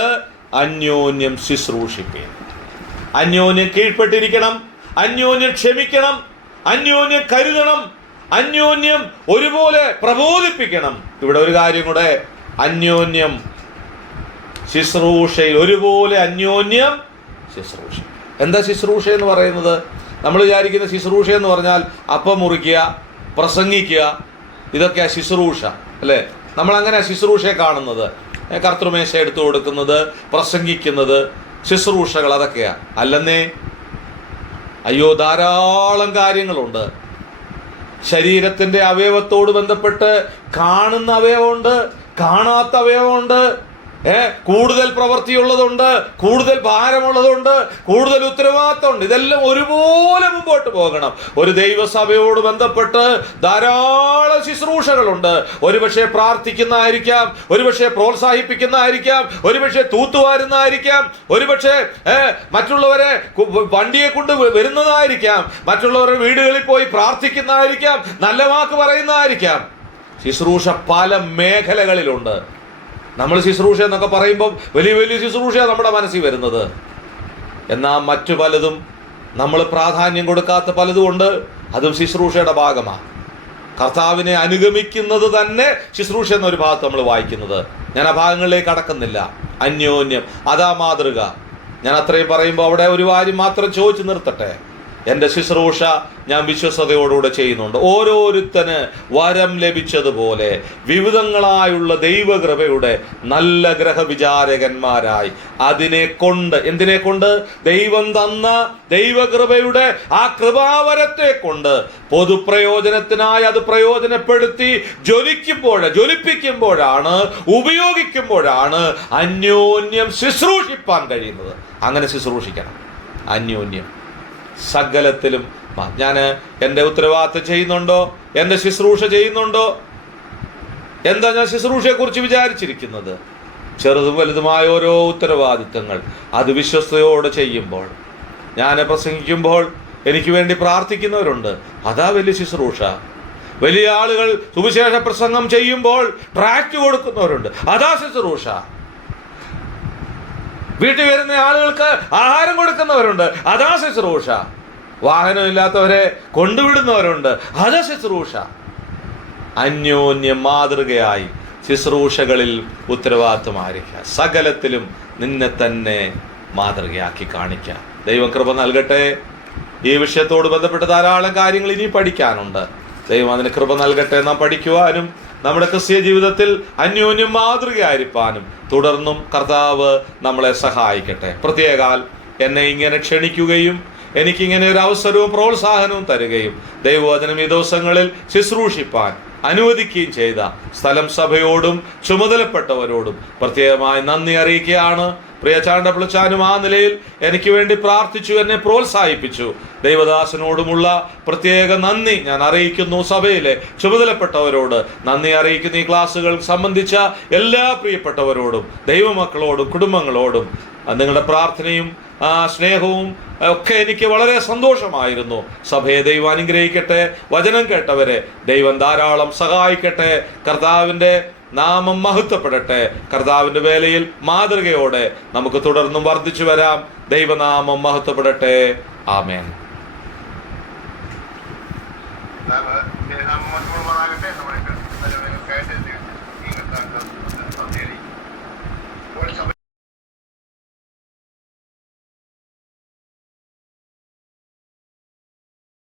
അന്യോന്യം ശുശ്രൂഷിപ്പീൻ. അന്യോന്യം കീഴ്പ്പെട്ടിരിക്കണം, അന്യോന്യം ക്ഷമിക്കണം, അന്യോന്യം കരുതണം, അന്യോന്യം ഒരുപോലെ പ്രബോധിപ്പിക്കണം. ഇവിടെ ഒരു കാര്യം കൂടെ, അന്യോന്യം ശുശ്രൂഷയിൽ ഒരുപോലെ അന്യോന്യം ശുശ്രൂഷ. എന്താ ശുശ്രൂഷ എന്ന് പറയുന്നത്? നമ്മൾ വിചാരിക്കുന്ന ശുശ്രൂഷ എന്ന് പറഞ്ഞാൽ അപ്പം മുറിക്കുക, പ്രസംഗിക്കുക, ഇതൊക്കെയാ ശുശ്രൂഷ അല്ലേ? നമ്മളങ്ങനെ ശുശ്രൂഷയെ കാണുന്നത്. കർത്തൃമേശ എടുത്തു കൊടുക്കുന്നത്, പ്രസംഗിക്കുന്നത്, ശുശ്രൂഷകൾ അതൊക്കെയാ. അല്ലെന്നേ, അയ്യോ, ധാരാളം കാര്യങ്ങളുണ്ട്. ശരീരത്തിൻ്റെ അവയവത്തോട് ബന്ധപ്പെട്ട് കാണുന്ന അവയവമുണ്ട്, കാണാത്ത അവയവമുണ്ട്, കൂടുതൽ പ്രവൃത്തിയുള്ളതുണ്ട്, കൂടുതൽ ഭാരമുള്ളതുണ്ട്, കൂടുതൽ ഉത്തരവാദിത്തമുണ്ട്. ഇതെല്ലാം ഒരുപോലെ മുമ്പോട്ട് പോകണം. ഒരു ദൈവസഭയോട് ബന്ധപ്പെട്ട് ധാരാളം ശുശ്രൂഷകളുണ്ട്. ഒരുപക്ഷെ പ്രാർത്ഥിക്കുന്നതായിരിക്കാം, ഒരുപക്ഷെ പ്രോത്സാഹിപ്പിക്കുന്നതായിരിക്കാം, ഒരുപക്ഷെ തൂത്തുവാരുന്നതായിരിക്കാം, ഒരുപക്ഷെ മറ്റുള്ളവരെ വണ്ടിയെ കൊണ്ട് വരുന്നതായിരിക്കാം, മറ്റുള്ളവരുടെ വീടുകളിൽ പോയി പ്രാർത്ഥിക്കുന്നതായിരിക്കാം, നല്ല വാക്ക് പറയുന്നതായിരിക്കാം. ശുശ്രൂഷ പല മേഖലകളിലുണ്ട്. നമ്മൾ ശുശ്രൂഷ എന്നൊക്കെ പറയുമ്പോൾ വലിയ വലിയ ശുശ്രൂഷയാണ് നമ്മുടെ മനസ്സിൽ വരുന്നത്. എന്നാൽ മറ്റു പലതും നമ്മൾ പ്രാധാന്യം കൊടുക്കാത്ത പലതും ഉണ്ട്. അതും ശുശ്രൂഷയുടെ ഭാഗമാണ്. കർത്താവിനെ അനുഗമിക്കുന്നത് തന്നെ ശുശ്രൂഷ എന്നൊരു ഭാഗത്ത് നമ്മൾ വായിക്കുന്നത്. ഞാൻ ആ ഭാഗങ്ങളിലേക്ക് കടക്കുന്നില്ല. അന്യോന്യം, അതാ മാതൃക. ഞാൻ അത്രയും പറയുമ്പോൾ അവിടെ ഒരു കാര്യം മാത്രം ചോദിച്ചു നിർത്തട്ടെ. എൻ്റെ ശുശ്രൂഷ ഞാൻ വിശ്വസ്തയോടുകൂടെ ചെയ്യുന്നുണ്ട്. ഓരോരുത്തന് വരം ലഭിച്ചതുപോലെ വിവിധങ്ങളായുള്ള ദൈവകൃപയുടെ നല്ല ഗ്രഹവിചാരകന്മാരായി എന്തിനെ കൊണ്ട് ദൈവം തന്ന ദൈവകൃപയുടെ ആ കൃപാവരത്തെ കൊണ്ട് പൊതുപ്രയോജനത്തിനായി അത് പ്രയോജനപ്പെടുത്തി ജ്വലിപ്പിക്കുമ്പോഴാണ്, ഉപയോഗിക്കുമ്പോഴാണ് അന്യോന്യം ശുശ്രൂഷിപ്പാൻ കഴിയുന്നത്. അങ്ങനെ ശുശ്രൂഷിക്കണം. അന്യോന്യം സകലത്തിലും. ഞാൻ എൻ്റെ ഉത്തരവാദിത്തം ചെയ്യുന്നുണ്ടോ? എൻ്റെ ശുശ്രൂഷ ചെയ്യുന്നുണ്ടോ? എന്താ ഞാൻ ശുശ്രൂഷയെക്കുറിച്ച് വിചാരിച്ചിരിക്കുന്നത്? ചെറുതും വലുതുമായ ഓരോ ഉത്തരവാദിത്തങ്ങൾ അത് വിശ്വസ്തയോടെ ചെയ്യുമ്പോൾ, ഞാൻ പ്രസംഗിക്കുമ്പോൾ എനിക്ക് വേണ്ടി പ്രാർത്ഥിക്കുന്നവരുണ്ട്, അതാ വലിയ ശുശ്രൂഷ. വലിയ ആളുകൾ സുവിശേഷ പ്രസംഗം ചെയ്യുമ്പോൾ ട്രാക്റ്റ് കൊടുക്കുന്നവരുണ്ട്, അതാ ശുശ്രൂഷ. വീട്ടിൽ വരുന്ന ആളുകൾക്ക് ആഹാരം കൊടുക്കുന്നവരുണ്ട്, അതാ ശുശ്രൂഷ. വാഹനമില്ലാത്തവരെ കൊണ്ടുവിടുന്നവരുണ്ട്, അതാ ശുശ്രൂഷ. അന്യോന്യം മാതൃകയായി ശുശ്രൂഷകളിൽ ഉത്തരവാദിത്തമായിരിക്കുക. സകലത്തിലും നിന്നെ തന്നെ മാതൃകയാക്കി കാണിക്കുക. ദൈവം കൃപ നൽകട്ടെ. ഈ വിഷയത്തോട് ബന്ധപ്പെട്ട് ധാരാളം കാര്യങ്ങൾ ഇനി പഠിക്കാനുണ്ട്. ദൈവം അതിന് കൃപ നൽകട്ടെ. നാം പഠിക്കുവാനും നമ്മുടെ ക്രിസ്തീയ ജീവിതത്തിൽ അന്യോന്യം മാതൃകയായിരിക്കാനും തുടർന്നും കർത്താവ് നമ്മളെ സഹായിക്കട്ടെ. പ്രത്യേകാൽ എന്നെ ഇങ്ങനെ ക്ഷണിക്കുകയും എനിക്കിങ്ങനെ ഒരു അവസരവും പ്രോത്സാഹനവും തരികയും ദൈവവചനം ഈ ദിവസങ്ങളിൽ ശുശ്രൂഷിപ്പാൻ അനുവദിക്കുകയും ചെയ്ത സ്ഥലം സഭയോടും ചുമതലപ്പെട്ടവരോടും പ്രത്യേകമായി നന്ദി അറിയിക്കുകയാണ്. പ്രിയ ചാണ്ടപ്പിളച്ചാനും ആ നിലയിൽ എനിക്ക് വേണ്ടി പ്രാർത്ഥിച്ചു, എന്നെ പ്രോത്സാഹിപ്പിച്ചു. ദൈവദാസനോടുമുള്ള പ്രത്യേക നന്ദി ഞാൻ അറിയിക്കുന്നു. സഭയിലെ ചുമതലപ്പെട്ടവരോട് നന്ദി അറിയിക്കുന്നു. ഈ ക്ലാസ്സുകൾ സംബന്ധിച്ച എല്ലാ പ്രിയപ്പെട്ടവരോടും ദൈവമക്കളോടും കുടുംബങ്ങളോടും നിങ്ങളുടെ പ്രാർത്ഥനയും സ്നേഹവും ഒക്കെ എനിക്ക് വളരെ സന്തോഷമായിരുന്നു. സഭയെ ദൈവം അനുഗ്രഹിക്കട്ടെ. വചനം കേട്ടവരെ ദൈവം ധാരാളം സഹായിക്കട്ടെ. കർത്താവിൻ്റെ നാമം മഹത്വപ്പെടട്ടെ. കർത്താവിൻ്റെ വേലയിൽ മാതൃകയോടെ നമുക്ക് തുടർന്നും വർദ്ധിച്ചു വരാം. ദൈവനാമം മഹത്വപ്പെടട്ടെ. ആമേൻ.